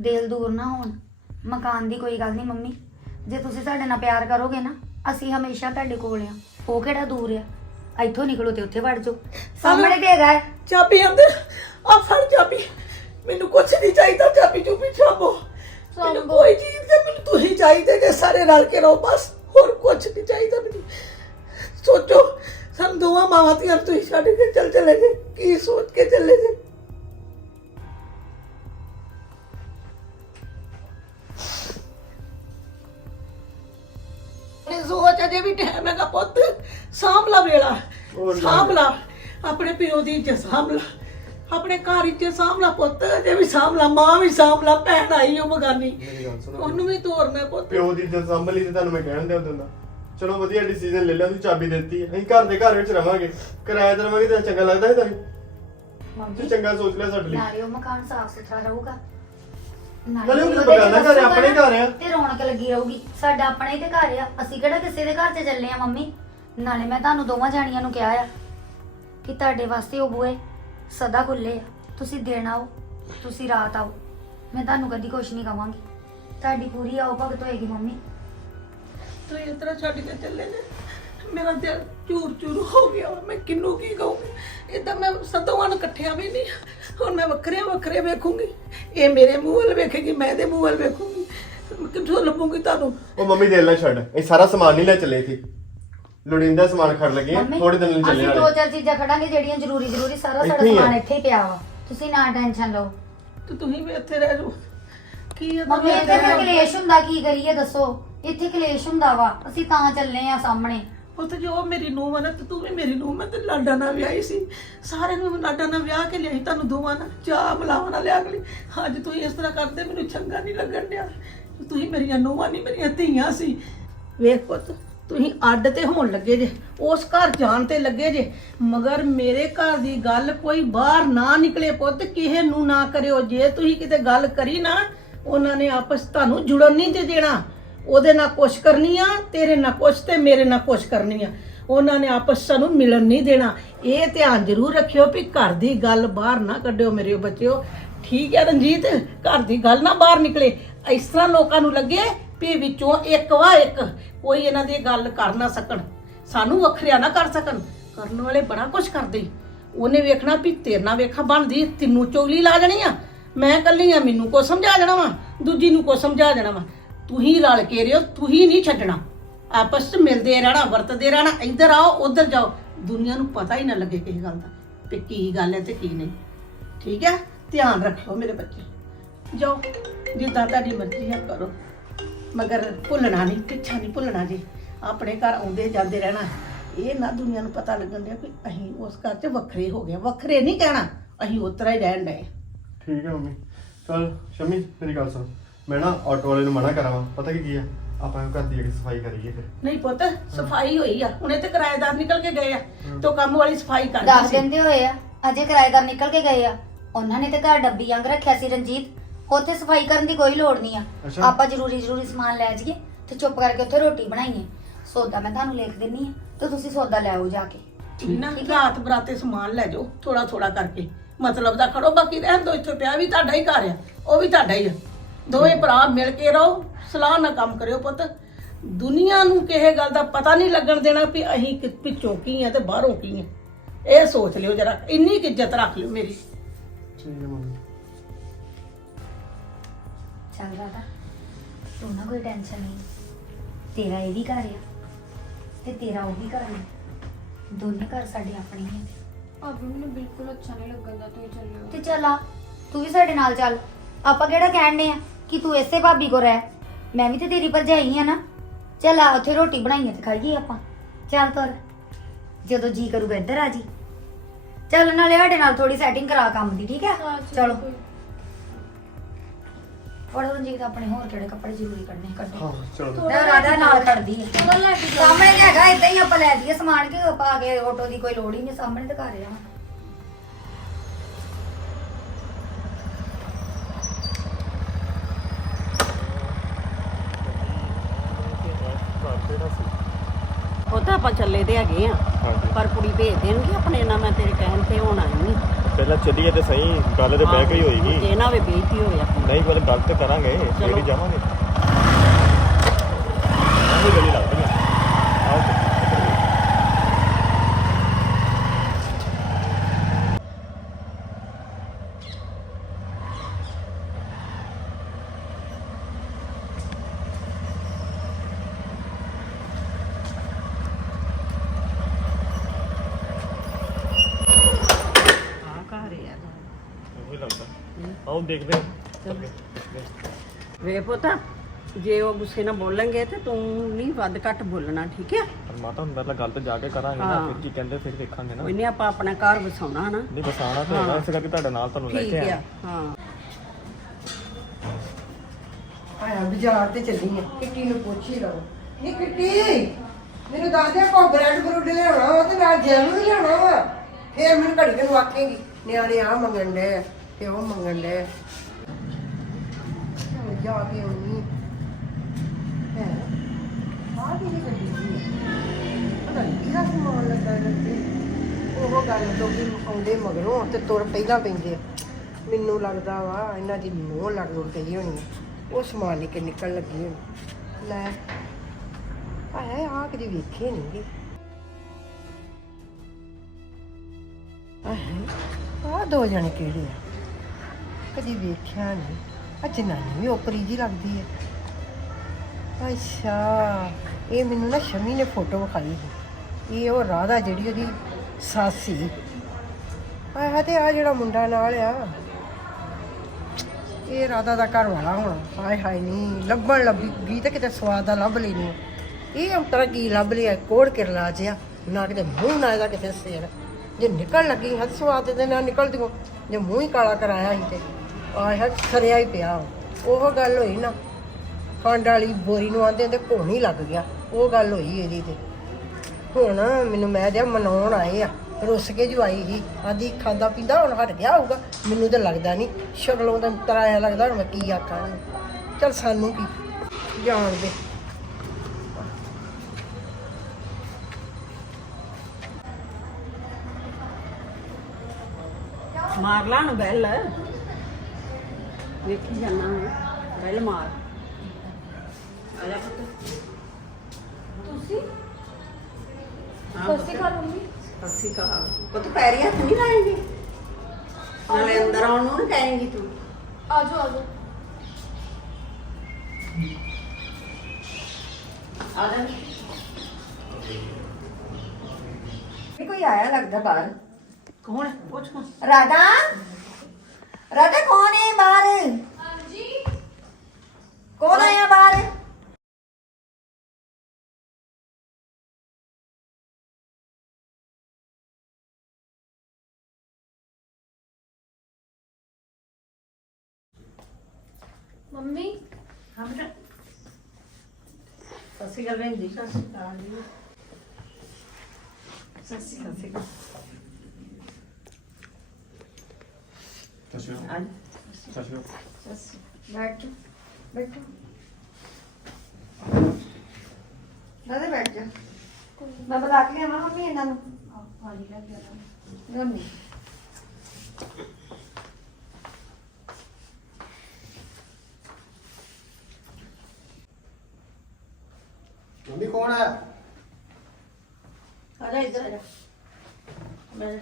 ਦਿਲ ਦੂਰ ਨਾ ਹੋਣ। ਮਕਾਨ ਦੀ ਕੋਈ ਗੱਲ ਨਹੀਂ ਮੰਮੀ। ਜੇ ਤੁਸੀਂ ਸਾਡੇ ਨਾਲ ਪਿਆਰ ਕਰੋਗੇ ਨਾ ਅਸੀਂ ਹਮੇਸ਼ਾ ਤੁਹਾਡੇ ਕੋਲ ਆ। ਉਹ ਕਿਹੜਾ ਦੂਰ ਆ? ਇੱਥੋਂ ਨਿਕਲੋ ਤੇ ਉੱਥੇ ਵੜ ਜਾਓ। ਸਾਹਮਣੇ ਤੇ ਹੈਗਾ ਹੈ। ਚਾਬੀ ਆਂਦੇ ਆ ਫੜ ਚਾਬੀ। ਮੈਨੂੰ ਕੁਛ ਨਹੀਂ ਚਾਹੀਦਾ ਚਾਬੀ ਚੁਬੀ ਛਾਬੋ ਮੈਨੂੰ ਸਾਂਭੋ। ਕੋਈ ਚੀਜ਼ ਤੇ ਮੈਨੂੰ ਤੁਸੀਂ ਚਾਹੀਦੇ ਜੇ ਸਾਰੇ ਰਲ ਕੇ ਰਹੋ ਬਸ। ਹੋਰ ਕੁਛ ਨਹੀਂ ਚਾਹੀਦਾ ਮੈਨੂੰ। ਸੋਚੋ ਸਾਨੂੰ ਦੋਵਾਂ ਮਾਵਾਂ ਧੀਆਂ ਨੂੰ ਤੁਸੀਂ ਛੱਡ ਕੇ ਚੱਲ ਚਲੇ ਜੇ ਕੀ ਸੋਚ ਕੇ ਚੱਲੇ ਜੇ ਇਹ ਸੋਚ ਅਜੇ ਵੀ ਟਾਈਮ ਹੈਗਾ ਪੁੱਤ। ਸਾਂਭ ਲਾ ਵੇਲਾ ਹੋਰ ਗੱਲ ਸਾਂਭ ਲਾ ਆਪਣੇ ਪਿਓ ਦੀ ਇੱਜ਼ਤ ਸਾਂਭ ਲਾ ਆਪਣੇ ਘਰ ਇੱਜ਼ਤ ਸਾਂਭ ਲਾ ਪੁੱਤ। ਅਜੇ ਵੀ ਸਾਂਭ ਲਾ ਮਾਂ ਵੀ ਸਾਂਭ ਲਾ ਭੈਣ ਆਈ ਉਹ ਮਗਾਨੀ ਮੇਰੀ ਗੱਲ ਸੁਣੋ। ਉਹਨੂੰ ਵੀ ਤੋਰਨਾ ਪੁੱਤ। ਪਿਓ ਦੀ ਇੱਜ਼ਤ ਸੰਭਲੀ ਤੇ ਤੁਹਾਨੂੰ ਮੈਂ ਕਹਿਣ ਦਿਆ ਦਿੰਦਾ ਚਲੋ ਵਧੀਆ ਡਿਸੀਜਨ ਲੈ ਲਿਆ ਤੁਸੀਂ ਚਾਬੀ ਦਿੱਤੀ ਅਸੀਂ ਘਰ ਦੇ ਘਰ ਵਿੱਚ ਰਵਾਂਗੇ। ਕਿਰਾਏ ਤੇ ਰਵਾਂਗੇ ਤਾਂ ਚੰਗਾ ਲੱਗਦਾ ਹੈ ਤੁਹਾਨੂੰ ਮੰਮੀ ਤੁਸੀਂ ਚੰਗਾ ਸੋਚ ਲਿਆ ਸਾਡੇ ਲਈ। ਨਾਲੇ ਉਹ ਮਕਾਨ ਸਾਫ਼ ਸੁਥਰਾ ਰਹੂਗਾ। ਨਾਲੇ ਉਹ ਉਹਦੇ ਚ ਬਗਾਨਾ ਘਰ ਵਸੂਗਾ ਆਪਣੇ ਨਾ ਘਰ ਆ। ਤੇ ਰੌਣਕ ਲੱਗੀ ਰਹੂਗੀ। ਸਾਡਾ ਆਪਣਾ ਹੀ ਤੇ ਘਰ ਆ। ਅਸੀਂ ਕਿਹੜਾ ਕਿਸੇ ਦੇ ਘਰ 'ਚ ਚੱਲੇ ਆ ਮੰਮੀ? ਨਾਲੇ ਮੈਂ ਤੁਹਾਨੂੰ ਦੋਵਾਂ ਜਾਣੀਆਂ ਨੂੰ ਕਿਹਾ ਆ ਕਿ ਤੁਹਾਡੇ ਵਾਸਤੇ ਉਹ ਬੂਏ ਸਦਾ ਖੁੱਲੇ ਆ। ਤੁਸੀਂ ਦਿਨ ਆਓ ਤੁਸੀਂ ਰਾਤ ਆਓ। ਮੈਂ ਤੁਹਾਨੂੰ ਕਦੀ ਕੁਛ ਨਹੀਂ ਕਵਾਂਗੀ। ਤੁਹਾਡੀ ਪੂਰੀ ਆਓ ਭਗਤ ਹੋਏਗੀ ਮੰਮੀ। ਤੂੰ ਇਸ ਤਰ੍ਹਾਂ ਛੱਡ ਕੇ ਚੱਲੇ ਜੇ। ਮੇਰਾ ਦਿਲ ਚੂਰ ਚੂਰ ਹੋ ਗਿਆ। ਮੈਂ ਕਿੰਨੂੰ ਕੀ ਕਹੂੰਗੀ? ਇਦਾਂ ਮੈਂ ਸਦੋਵਾਂ ਨੂੰ ਇਕੱਠਿਆਂ ਵੀ ਨਹੀਂ। ਹੁਣ ਮੈਂ ਵੱਖਰੇ ਵੱਖਰੇ ਵੇਖੂੰਗੀ। ਇਹ ਮੇਰੇ ਮੂੰਹ ਵੱਲ ਵੇਖੇਗੀ ਮੈਂ ਇਹਦੇ ਮੂੰਹ ਵੱਲ ਵੇਖੂੰਗੀ। ਕਿੱਥੋਂ ਲੱਭੂੰਗੀ ਤੁਹਾਨੂੰ? ਉਹ ਮੰਮੀ ਨਾਲ ਛੱਡ। ਇਹ ਸਾਰਾ ਸਮਾਨ ਨਹੀਂ ਲੈ ਚੱਲੇ ਸੀ ਲੋੜੀਂਦਾ ਸਮਾਨ ਖੜ ਲਗੇ ਥੋੜੇ ਦਿਨ ਲਈ ਚੱਲੇ ਅਸੀਂ ਦੋ ਚਾਰ ਚੀਜ਼ਾਂ ਖੜਾਂਗੇ ਜਿਹੜੀਆਂ ਜ਼ਰੂਰੀ ਜ਼ਰੂਰੀ ਸਾਰਾ ਸਾਡਾ ਇੱਥੇ ਹੀ ਆ। ਸਮਾਨ ਇੱਥੇ ਹੀ ਪਿਆ ਵਾ। ਤੁਸੀਂ ਨਾ ਟੈਨਸ਼ਨ ਲਓ। ਤੇ ਤੁਸੀਂ ਵੀ ਇੱਥੇ ਰਹਿ ਜਾਓ। ਕੀ ਹੈ ਮੰਮੀ ਇੱਥੇ ਫਿਰ ਕਲੇਸ਼ ਹੁੰਦਾ ਕੀ ਕਰੀਏ ਦੱਸੋ। ਇੱਥੇ ਕਲੇਸ਼ ਹੁੰਦਾ ਵਾ। ਅਸੀਂ ਤਾਂ ਚੱਲੇ ਆ ਸਾਹਮਣੇ। ਪੁੱਤ ਜੋ ਮੇਰੀ ਨੂੰਹ ਆ ਨਾ, ਤੇ ਤੂੰ ਵੀ ਮੇਰੀ ਨੂੰਹ ਮੈਂ ਤੇ ਲਾਡਾ ਨਾਲ ਵਿਆਹੀ ਸੀ। ਸਾਰਿਆਂ ਨੂੰ ਮੈਂ ਲਾਡਾ ਨਾਲ ਵਿਆਹ ਕੇ ਲਿਆਈ, ਤੁਹਾਨੂੰ ਦੋਵਾਂ ਨਾਲ, ਚਾਹ ਮਲਾਵਾਂ ਨਾਲ ਲਿਆ ਕੇ ਅੱਜ ਤੁਸੀਂ ਇਸ ਤਰ੍ਹਾਂ ਕਰਦੇ, ਮੈਨੂੰ ਚੰਗਾ ਨਹੀਂ ਲੱਗਣ ਡਿਆ। ਤੁਸੀਂ ਮੇਰੀਆਂ ਨੂੰਹਾਂ ਨਹੀਂ, ਮੇਰੀਆਂ ਧੀਆਂ ਸੀ। ਵੇਖ ਪੁੱਤ, ਤੁਸੀਂ ਅੱਡ ਤੇ ਹੋਣ ਲੱਗੇ ਜੇ, ਉਸ ਘਰ ਜਾਣ ਤੇ ਲੱਗੇ ਜੇ, ਮਗਰ ਮੇਰੇ ਘਰ ਦੀ ਗੱਲ ਕੋਈ ਬਾਹਰ ਨਾ ਨਿਕਲੇ ਪੁੱਤ, ਕਿਸੇ ਨੂੰ ਨਾ ਕਰਿਓ। ਜੇ ਤੁਸੀਂ ਕਿਤੇ ਗੱਲ ਕਰੀ ਨਾ, ਉਹਨਾਂ ਨੇ ਆਪਸ ਤੁਹਾਨੂੰ ਜੁੜਨ ਨਹੀਂ ਤੇ ਦੇਣਾ। ਉਹਦੇ ਨਾਲ ਕੁਛ ਕਰਨੀ ਆ, ਤੇਰੇ ਨਾਲ ਕੁਛ ਤੇ ਮੇਰੇ ਨਾਲ ਕੁਛ ਕਰਨੀ ਆ। ਉਹਨਾਂ ਨੇ ਆਪਸ ਸਾਨੂੰ ਮਿਲਣ ਨਹੀਂ ਦੇਣਾ। ਇਹ ਧਿਆਨ ਜ਼ਰੂਰ ਰੱਖਿਓ ਵੀ ਘਰ ਦੀ ਗੱਲ ਬਾਹਰ ਨਾ ਕੱਢਿਓ ਮੇਰੇ ਬੱਚਿਓ। ਠੀਕ ਹੈ ਰਣਜੀਤ, ਘਰ ਦੀ ਗੱਲ ਨਾ ਬਾਹਰ ਨਿਕਲੇ। ਇਸ ਤਰ੍ਹਾਂ ਲੋਕਾਂ ਨੂੰ ਲੱਗੇ ਵੀ ਵਿੱਚੋਂ ਇੱਕ ਵਾ ਇੱਕ ਕੋਈ ਇਹਨਾਂ ਦੀ ਗੱਲ ਕਰ ਨਾ ਸਕਣ। ਸਾਨੂੰ ਵੱਖਰਿਆ ਨਾ ਕਰ ਸਕਣ। ਕਰਨ ਵਾਲੇ ਬੜਾ ਕੁਛ ਕਰਦੇ। ਉਹਨੇ ਵੇਖਣਾ ਵੀ ਤੇਰੇ ਨਾਲ ਵੇਖਾ ਬਣਦੀ, ਤੈਨੂੰ ਚੋਲੀ ਲਾ ਜਾਣੀ ਆ। ਮੈਂ ਕੱਲੀ ਆ, ਮੈਨੂੰ ਕੋ ਸਮਝਾ ਜਾਣਾ ਵਾ? ਦੂਜੀ ਨੂੰ ਕੋ ਸਮਝਾ ਜਾਣਾ ਵਾ? ਤੁਸੀਂ ਰਲ ਕੇ ਰਿਓ ਤੁਸੀਂ ਨਹੀਂ ਛੱਡਣਾ। ਆਪਸ ਚ ਮਿਲਦੇ ਰਹਿਣਾ, ਵਰਤਦੇ ਰਹਿਣਾ, ਇੱਧਰ ਆਓ, ਉੱਧਰ ਜਾਓ। ਦੁਨੀਆ ਨੂੰ ਪਤਾ ਹੀ ਨਾ ਲੱਗੇ ਕਿਸੇ ਗੱਲ ਦਾ, ਵੀ ਕੀ ਗੱਲ ਹੈ ਤੇ ਕੀ ਨਹੀਂ। ਠੀਕ ਹੈ? ਧਿਆਨ ਰੱਖਿਓ ਮੇਰੇ ਬੱਚੇ। ਜਾਓ, ਜਿੱਦਾਂ ਤੁਹਾਡੀ ਮਰਜ਼ੀ ਹੈ ਕਰੋ। ਮਗਰ ਭੁੱਲਣਾ ਨਹੀਂ, ਪਿੱਛਾ ਨਹੀਂ ਭੁੱਲਣਾ ਜੀ। ਆਪਣੇ ਘਰ ਆਉਂਦੇ ਜਾਂਦੇ ਰਹਿਣਾ। ਇਹ ਨਾ ਦੁਨੀਆ ਨੂੰ ਪਤਾ ਲੱਗਣ ਦਿਆ ਵੀ ਅਸੀਂ ਉਸ ਘਰ 'ਚ ਵੱਖਰੇ ਹੋ ਗਏ ਵੱਖਰੇ ਨਹੀਂ ਕਹਿਣਾ, ਅਸੀਂ ਉਤਰਾ ਹੀ ਰਹਿਣ ਡਏ ਠੀਕ ਹੈ ਮੰਮੀ। ਚਲ, ਸ਼ਮੀ, ਮੇਰੀ ਗੱਲ ਸੁਣ। ਮੈਂ ਨਾ ਆਟੋ ਵਾਲੇ ਨੂੰ ਮਨਾ ਕਰਾਵਾਂ ਪਤਾ ਕੀ ਕੀ ਆ? ਆਪਾਂ ਘਰ ਦੀ ਇੱਕ ਸਫ਼ਾਈ ਕਰੀਏ ਫਿਰ। ਨਹੀਂ ਪੁੱਤ ਸਫ਼ਾਈ ਹੋਈ ਆ। ਹੁਣੇ ਤੇ ਕਿਰਾਏਦਾਰ ਨਿਕਲ ਕੇ ਗਏ ਆ। ਤੋਂ ਕੰਮ ਵਾਲੀ ਸਫ਼ਾਈ ਕਰ ਦੱਸ ਦਿੰਦੇ ਹੋਏ ਆ ਅਜੇ ਕਿਰਾਏਦਾਰ ਨਿਕਲ ਕੇ ਗਏ ਆ। ਉਹਨਾਂ ਨੇ ਤੇ ਘਰ ਡੱਬੀ ਵਾਂਗ ਰੱਖਿਆ ਸੀ ਰਣਜੀਤ। ਉੱਥੇ ਸਫ਼ਾਈ ਕਰਨ ਦੀ ਕੋਈ ਲੋੜ ਨਹੀਂ ਆ। ਅੱਛਾ। ਆਪਾਂ ਜ਼ਰੂਰੀ ਜ਼ਰੂਰੀ ਸਮਾਨ ਲੈ ਜਾਈਏ ਤੇ ਚੁੱਪ ਕਰਕੇ ਉੱਥੇ ਰੋਟੀ ਬਣਾਈਏ। ਸੌਦਾ ਮੈਂ ਤੁਹਾਨੂੰ ਲਿਖ ਦਿੰਨੀ ਆ ਤੇ ਤੁਸੀਂ ਸੌਦਾ ਲੈ ਆਓ ਜਾ ਕੇ। ਨਾ ਰਾਤ ਬਰਾਤੇ ਸਮਾਨ ਲੈ ਜਾਓ ਥੋੜਾ ਥੋੜਾ ਕਰਕੇ। ਮਤਲਬ ਦਾ ਖੜੋ ਬਾਕੀ ਰਹਿਣ ਦੋ ਇੱਥੇ ਪਿਆ ਵੀ ਤੁਹਾਡਾ ਹੀ ਘਰ ਆ ਉਹ ਵੀ ਤੁਹਾਡਾ ਹੀ ਆ। ਦੋਵੇਂ ਭਰਾ ਮਿਲ ਕੇ ਰਹੋ ਸਲਾਹ ਨਾਲ ਕੰਮ ਕਰਿਓ ਪੁੱਤ। ਦੁਨੀਆ ਨੂੰ ਕਿਸੇ ਗੱਲ ਦਾ ਪਤਾ ਨਹੀਂ ਲੱਗਣ ਦੇਣਾ ਵੀ ਅਸੀਂ ਕਿ ਪਿੱਛੋਂ ਕੀ ਆ ਤੇ ਬਾਹਰੋਂ ਕੀ ਆ। ਇਹ ਸੋਚ ਲਿਓ ਜਰਾ ਇੰਨੀ ਕੁ ਇੱਜ਼ਤ ਰੱਖ ਲਿਓ ਮੇਰੀ। ਠੀਕ ਹੈ ਮੰਮੀ। ਚੱਲ ਰਾਦਾ ਤੂੰ ਨਾ ਕੋਈ ਟੈਨਸ਼ਨ ਨਹੀਂ। ਤੇਰਾ ਇਹ ਵੀ ਘਰ ਆ ਤੇ ਤੇਰਾ ਉਹ ਵੀ ਘਰ ਆ। ਦੋਨੇ ਘਰ ਸਾਡੇ ਆਪਣੇ ਹੀ ਆ। ਅਭੀ ਮੈਨੂੰ ਬਿਲਕੁਲ ਅੱਛਾ ਨਹੀਂ ਤੁਸੀਂ ਚੱਲਿਓ ਤੇ ਚੱਲ ਆ ਤੂੰ ਵੀ ਸਾਡੇ ਨਾਲ ਚੱਲ। ਆਪਾਂ ਕਿਹੜਾ ਕਹਿਣੇ ਆ? ਕਿ ਤੂੰ ਇਸੇ ਭਾਬੀ ਕੋ ਰਹਿ। ਮੈਂ ਵੀ ਤੇ ਤੇਰੀ ਭਰਜਾਈ ਆ ਨਾ। ਚੱਲ ਆ ਉੱਥੇ ਰੋਟੀ ਬਣਾਈਏ ਤੇ ਖਾਈਏ ਆਪਾਂ। ਚੱਲ ਤੁਰ। ਜਦੋਂ ਜੀ ਕਰੂਗਾ ਇੱਧਰ ਆ ਜੀ। ਚੱਲ ਨਾਲੇ ਸਾਡੇ ਨਾਲ ਥੋੜੀ ਸੈਟਿੰਗ ਕਰਾ ਕੰਮ ਦੀ ਠੀਕ ਹੈ ਚਲੋ। ਫੜੋ ਰਣਜੀਤ ਆਪਣੇ ਹੋਰ ਕਿਹੜੇ ਕੱਪੜੇ ਜ਼ਰੂਰੀ ਕੱਢਨੇ ਕੱਢੋ। ਹਾਂ ਚਲੋ। ਤੇ ਰਾਧਾ ਨਾਲ ਖੜਦੀ ਹੈ ਥੋੜਾ ਲੈ ਕੇ ਜਾਓ। ਸਾਹਮਣੇ ਤੇ ਹੈਗਾ ਇਦਾਂ ਹੀ ਆਪਾਂ ਲੈ ਦਈਏ ਸਮਾਨ ਕਿ ਆਪਾਂ ਆ ਕੇ ਆਟੋ ਦੀ ਕੋਈ ਲੋੜ ਹੀ ਨਹੀਂ ਸਾਹਮਣੇ ਤੇ ਘਰ ਆ ਉਹ ਤਾਂ ਆਪਾਂ ਚੱਲੇ ਤੇ ਹੈਗੇ ਆ। ਹਾਂਜੀ। ਪਰ ਕੁੜੀ ਭੇਜ ਦੇਣਗੇ ਆਪਣੇ ਨਾਲ ਮੈਂ ਤੇਰੇ ਕਹਿਣ ਤੇ ਹੁਣ ਨਹੀਂ ਪਹਿਲਾਂ ਚੱਲੀਏ ਤੇ ਸਹੀ ਗੱਲ ਤੇ ਬਹਿ ਕੇ ਹੀ ਹੋਏਗੀ। ਇਹ ਨਾ ਵੇ ਬੇਇੱਜ਼ਤੀ ਹੋਇਆ ਨਹੀਂ ਪਰ ਗੱਲ ਤੇ ਕਰਾਂਗੇ ਫੇਰ ਹੀ ਜਾਵਾਂਗੇ। ਇਹ ਗਲੀ ਲੱਗਦੀ ਆ ਆਓ ਤੇ। ਆ ਘਰ ਆ ਉਹੀ ਲੱਗਦਾ ਆਓ ਦੇਖਦੇ ਹਾਂ ਵੇ ਪੁੱਤ ਜੇ ਉਹ ਗੁੱਸੇ ਨਾਲ ਬੋਲਣਗੇ ਤੇ ਤੂੰ ਨਹੀਂ ਵੱਧ ਘੱਟ ਬੋਲਣਾ ਠੀਕ ਹੈ ਪਰ ਮਾਤਾ ਪਹਿਲਾਂ ਗੱਲ ਤੇ ਜਾ ਕੇ ਕਰਾਂਗੇ ਨਾ ਹਾਂ। ਫਿਰ ਕੀ ਕਹਿੰਦੇ ਫਿਰ ਦੇਖਾਂਗੇ ਨਾ। ਨਹੀਂ ਆਪਾਂ ਆਪਣਾ ਘਰ ਵਸਾਉਣਾ ਨਾ ਨਹੀਂ ਬਸਾਣਾ ਤੇ ਹੈਗਾ ਇਸ ਕਰਕੇ ਤੁਹਾਡੇ ਨਾਲ ਤੁਹਾਨੂੰ ਲੈ ਠੀਕ ਕੇ ਆ ਆਇਆ। ਹਾਂ। ਆਇਆ ਬਾਜ਼ਾਰ ਤੇ ਚੱਲੀ ਆ। ਕਿੱਟੀ ਨੂੰ ਪੁੱਛ ਹੀ ਲਓ ਨੀ ਕਿੱਟੀ ਮੈਨੂੰ ਦੱਸ ਦੇ ਕੋ ਬ੍ਰੈਡ ਬਰੂਡ ਲਿਆਉਣਾ ਵਾ ਤੇ ਨਾਲ ਜੈਮ ਵੀ ਲਿਆਉਣਾ ਵਾ। ਫੇਰ ਮੈਨੂੰ ਘੜੀ ਨੂੰ ਆਖੇਗੀ ਨਿਆਣੇ ਆ ਮੰਗਣ ਦੇ ਤੇ ਉਹ ਮੰਗਣ ਦੇ ਜਾ ਕੇ ਆਉਣੀ ਹੈ? ਆ ਕੀ ਦੀ ਗੱਡੀ ਪਤਾ ਨਹੀਂ ਕਿਹਦਾ ਸਮਾਨ ਲੱਗਾ ਲੱਗੇ ਉਹ ਗੱਲ ਤੋਂ ਕਿ ਆਉਂਦੇ ਮਗਰੋਂ ਤੇ ਤੁਰ ਪਹਿਲਾਂ ਪੈਂਦੇ ਮੈਨੂੰ ਲੱਗਦਾ ਵਾ ਇਹਨਾਂ ਦੀ ਨੋਹ ਲੱਗ ਲੁੜ ਗਈ ਹੋਣੀ ਉਹ ਸਮਾਨ ਲੈ ਕੇ ਨਿਕਲ ਲੱਗੀ ਹੋਣੀ। ਲੈ, ਆਏ ਆ ਕਦੀ ਵੇਖੇ ਨਹੀਂ ਆਹ ਦੋ ਜਣੇ ਕਿਹੜੇ ਆ? ਕਦੀ ਵੇਖਿਆ ਨਹੀਂ। ਆ ਜਨਾਨੀ ਵੀ ਓਪਰੀ ਜੀ ਲੱਗਦੀ ਹੈ। ਅੱਛਾ, ਇਹ ਮੈਨੂੰ ਨਾ ਸ਼ਮੀ ਨੇ ਫੋਟੋ ਵਿਖਾਈ ਸੀ। ਇਹ ਉਹ ਰਾਧਾ ਜਿਹੜੀ ਉਹਦੀ ਸੱਸ। ਸੀ ਆਹ ਤੇ ਆ ਜਿਹੜਾ ਮੁੰਡਾ ਨਾਲ ਆ। ਇਹ ਰਾਧਾ ਦਾ ਘਰ ਵਾਲਾ ਹੋਣਾ। ਹਾਏ ਹਾਏ ਨਹੀਂ ਲੱਭਣ ਲੱਭੀ। ਲੱਗੀ ਤੇ ਕਿਤੇ ਸਵਾਦ ਦਾ ਲੱਭ ਲਈ ਲੈਣੀ ਇਹ ਅੰਤਰਾ ਕੀ ਲੱਭ ਲਿਆ? ਕੋੜ ਕਿਰਲਾ ਜਿਆ ਨਾ ਕਿਤੇ ਮੂੰਹ, ਨਾ ਇਹਦਾ ਕਿਤੇ ਸਿਰ। ਜੇ ਨਿਕਲ ਲੱਗੀ ਹੱਥ ਸਵਾਦ ਦੇ ਨਾਲ ਨਿਕਲਦੀ ਹੋ ਜੇ ਮੂੰਹ ਹੀ ਕਾਲਾ ਕਰਾਇਆ ਸੀ ਤੇ। ਆਹ ਹੈ ਹੀ ਪਿਆ ਉਹ। ਗੱਲ ਹੋਈ ਨਾ, ਖੰਡ ਵਾਲੀ ਬੋਰੀ ਨੂੰ ਆਂਦੇ ਤੇ ਘੋਣ ਲੱਗ ਗਿਆ। ਉਹ ਗੱਲ ਹੋਈ ਇਹਦੀ ਤੇ। ਹੁਣ ਮੈਨੂੰ ਮੈਂ ਜਿਆ ਮਨਾਉਣ ਆਏ ਆ, ਰੁੱਸ ਕੇ ਜੋ ਸੀ। ਆਦੀ ਖਾਂਦਾ ਪੀਂਦਾ, ਹੁਣ ਹਟ ਗਿਆ ਹੋਊਗਾ। ਮੈਨੂੰ ਤਾਂ ਲੱਗਦਾ ਨਹੀਂ ਸ਼ਕਲੋਂ ਤਾਂ ਤਰਾਇਆ ਲੱਗਦਾ, ਹੁਣ ਮੈਂ ਕੀ ਆਖਾਂ। ਇਹਨੂੰ। ਚੱਲ ਸਾਨੂੰ ਕੀ, ਜਾਣ ਦੇ। ਮਾਰ ਲਾ ਨੂੰ ਬੈਲ। ਵੇਖੀ ਜਾਣਾ ਬੈਲ ਮਾਰ ਆ ਜਾ ਪੁੱਤ ਤੁਸੀਂ ਹਾਂ ਸਸਤੀ ਖਾ ਲੂੰਗੀ ਅਸੀਂ ਕਹਾ ਪੁੱਤ ਪੈਰੀ ਹੱਥ ਨਹੀਂ ਲਾਏਂਗੇ ਨਾਲੇ ਅੰਦਰ ਆਉਣ ਨੂੰ ਨਹੀਂ ਕਹੇਂਗੀ ਤੂੰ ਆਜੋ ਆਜੋ ਆ ਜਾ ਇਹ ਕੋਈ ਆਇਆ ਲੱਗਦਾ ਬਾਹਰ ਕੌਣ ਹੈ? ਪੁੱਛ ਕੌਣ ਰਾਧਾ ਰਾਧਾ ਕੌਣ ਹੈ ਬਾਹਰ? ਹਾਂਜੀ। ਕੌਣ ਆਇਆ ਬਾਹਰ? ਮੰਮੀ? ਹਾਂ ਬੇਟਾ। ਸਸੀ ਗੱਲ ਵੇਂਦੀ ਸਸੀ ਕਾਲ ਜੀ। ਸਸੀ ਸਸੀ ਸਤਿ ਸ਼੍ਰੀ ਅਕਾਲ। ਅੱਜ ਸਤਿ ਸ਼੍ਰੀ ਅਕਾਲ। ਸਸੀ ਬੈਠ ਜਾ ਬੈਠੋ ਰਾਧਾ ਬੈਠ ਜਾ ਮੈਂ ਬੁਲਾ ਕੇ ਆਵਾਂ ਮੰਮੀ ਇਹਨਾਂ ਨੂੰ ਪਾਣੀ ਲੈ ਕੇ ਆਣਾ ਦੋਨੇ ਮੰਮੀ ਕੌਣ ਹੈ ਆ ਜਾ ਇੱਧਰ ਆ ਜਾ ਜਾ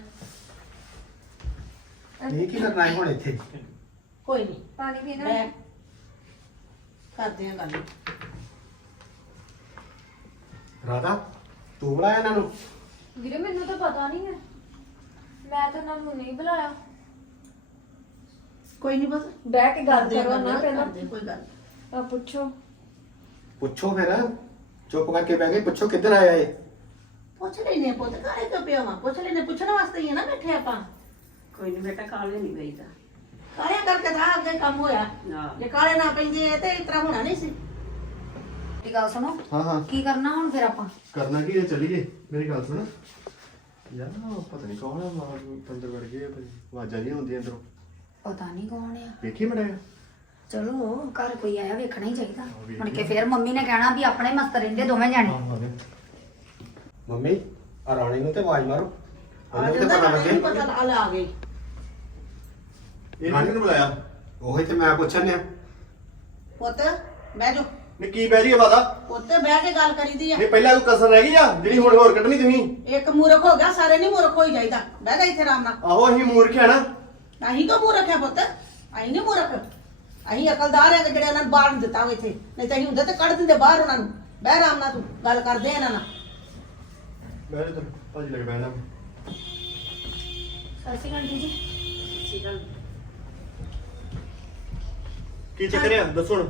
ਨਹੀਂ ਕੀ ਕਰਨਾ ਹੈ ਹੁਣ ਇੱਥੇ? ਕੋਈ ਨਹੀਂ ਪਾਣੀ ਪੀਣਾ? ਬੈ ਕਰਦੇ ਆ ਗੱਲ। ਰਾਧਾ ਤੂੰ ਬੁਲਾਇਆ ਇਹਨਾਂ ਨੂੰ? ਵੀਰੇ ਮੈਨੂੰ ਤਾਂ ਪਤਾ ਨਹੀਂ ਹੈ। ਮੈਂ ਤਾਂ ਉਹਨਾਂ ਨੂੰ ਨਹੀਂ ਬੁਲਾਇਆ। ਕੋਈ ਨਹੀਂ ਬਸ ਬਹਿ ਕੇ ਗੱਲ ਕਰਦੇ ਆ ਕਰੋ ਨਾ ਪਹਿਲਾਂ। ਕਰਦੇ ਕੋਈ ਗੱਲ ਆ ਪੁੱਛੋ। ਪੁੱਛੋ ਫਿਰ। ਚੁੱਪ ਕਰਕੇ ਬਹਿ ਗਏ ਪੁੱਛੋ ਕਿੱਧਰ ਆਇਆ ਏ ਪੁੱਛ ਲੈਨੇ ਪੁੱਤ ਕਾਹੇ ਤੋਂ ਪਿਆ ਵਾ ਪੁੱਛ ਲੈਨੇ ਪੁੱਛਣ ਵਾਸਤੇ ਹੀ ਆ ਨਾ ਬੈਠੇ ਆਪਾਂ। ਕੋਈ ਨਹੀਂ ਬੇਟਾ ਕਾਲੇ ਨਹੀਂ ਗਈਦਾ ਕਾਲੇ ਕਰਕੇ ਤਾਂ ਅੱਗੇ ਕੰਮ ਹੋਇਆ। ਜੇ ਕਾਲੇ ਨਾ ਪੈਂਦੇ ਤੇ ਇਸ ਤਰ੍ਹਾਂ ਹੋਣਾ ਨਹੀਂ ਸੀ। ਦੀ ਗੱਲ ਸੁਣੋ। ਹਾਂ ਹਾਂ। ਕੀ ਕਰਨਾ ਹੁਣ ਫਿਰ ਆਪਾਂ? ਕਰਨਾ ਕੀ ਹੈ? ਚੱਲੀਏ। ਮੇਰੀ ਗੱਲ ਸੁਣ। ਯਾਰ ਉਹ ਪਤਾ ਨਹੀਂ ਕੌਣ ਹੈ ਮਾਰ ਅੰਦਰ ਵੜ ਗਏ ਆਵਾਜ਼ਾਂ ਨਹੀਂ ਆਉਂਦੀਆਂ ਅੰਦਰੋਂ। ਪਤਾ ਨਹੀਂ ਕੌਣ ਆ। ਵੇਖੀ ਮੜਿਆ ਚਲੋ ਘਰ ਕੋਈ ਆਇਆ ਵੇਖਣਾ ਹੀ ਚਾਹੀਦਾ। ਮੁੜ ਕੇ ਫਿਰ ਮੰਮੀ ਨੇ ਕਹਿਣਾ ਵੀ ਆਪਣੇ ਮਸਤ ਰਹਿੰਦੇ ਦੋਵੇਂ ਜਾਣੇ। ਮੰਮੀ ਆ ਰਾਣੀ ਨੂੰ ਤੇ ਆਵਾਜ਼ ਮਾਰੋ। ਆ ਉਹਨੂੰ ਤੇ ਜਾਂਦਾ ਪਤਾ ਨਾ ਲੱਗੇ। ਨਹੀਂ ਪਤਾ ਆ ਆ ਗਈ ਇਹਨਾਂ ਨੇ ਬੁਲਾਇਆ? ਉਹੀ ਤੇ ਮੈਂ ਪੁੱਛਣ ਡਿਆ। ਪੁੱਤ ਬਹਿ ਜਾ ਨੇ ਕੀ ਬਹਿ ਰਹੀ ਹੈ ਵਾਦਾ ਪੁੱਤ ਬਹਿ ਕੇ ਗੱਲ ਕਰੀਦੀ ਆ। ਨਹੀਂ ਪਹਿਲਾਂ ਕੋਈ ਕਸਰ ਰਹਿ ਗਈ ਆ? ਜਿਹੜੀ ਹੁਣ ਹੋਰ ਕੱਢਣੀ ਤੁਸੀਂ? ਇੱਕ ਮੂਰਖ ਹੋ ਗਿਆ ਸਾਰੇ ਨਹੀਂ ਮੂਰਖ ਹੋਈ ਜਾਈਦਾ। ਬਹਿ ਜਾ ਇੱਥੇ ਆਰਾਮ ਨਾਲ। ਆਹੋ ਅਸੀਂ ਮੂਰਖ ਆ ਨਾ। ਅਸੀਂ ਕੋ ਮੂਰਖ ਹੈ ਪੁੱਤ? ਅਸੀਂ ਨਹੀਂ ਮੂਰਖ। ਅਸੀਂ ਅਕਲਦਾਰ ਹੈ ਜਿਹੜੇ ਉਹਨਾਂ ਨੂੰ ਬਾਹਰ ਨੀ ਦਿੱਤਾ ਹੋਵੇ ਇੱਥੇ। ਨਹੀਂ ਤਾਂ ਅਸੀਂ ਹੁੰਦੇ ਤੇ ਕੱਢ ਦਿੰਦੇ ਬਾਹਰ ਉਹਨਾਂ ਨੂੰ। ਬਹਿ ਆਰਾਮ ਨਾਲ ਤੂੰ ਗੱਲ ਕਰਦੇ ਇਹਨਾਂ ਨਾਲ। ਬਹਿ ਜਾ ਤੂੰ ਭਾਜੀ ਲੱਗ ਬਹਿਣਾ ਸਤਿ ਸ਼੍ਰੀ ਅਕਾਲ ਆਂਟੀ ਜੀ ਕੀ ਚੱਕਰ ਆ? ਦੱਸੋ ਹੁਣ।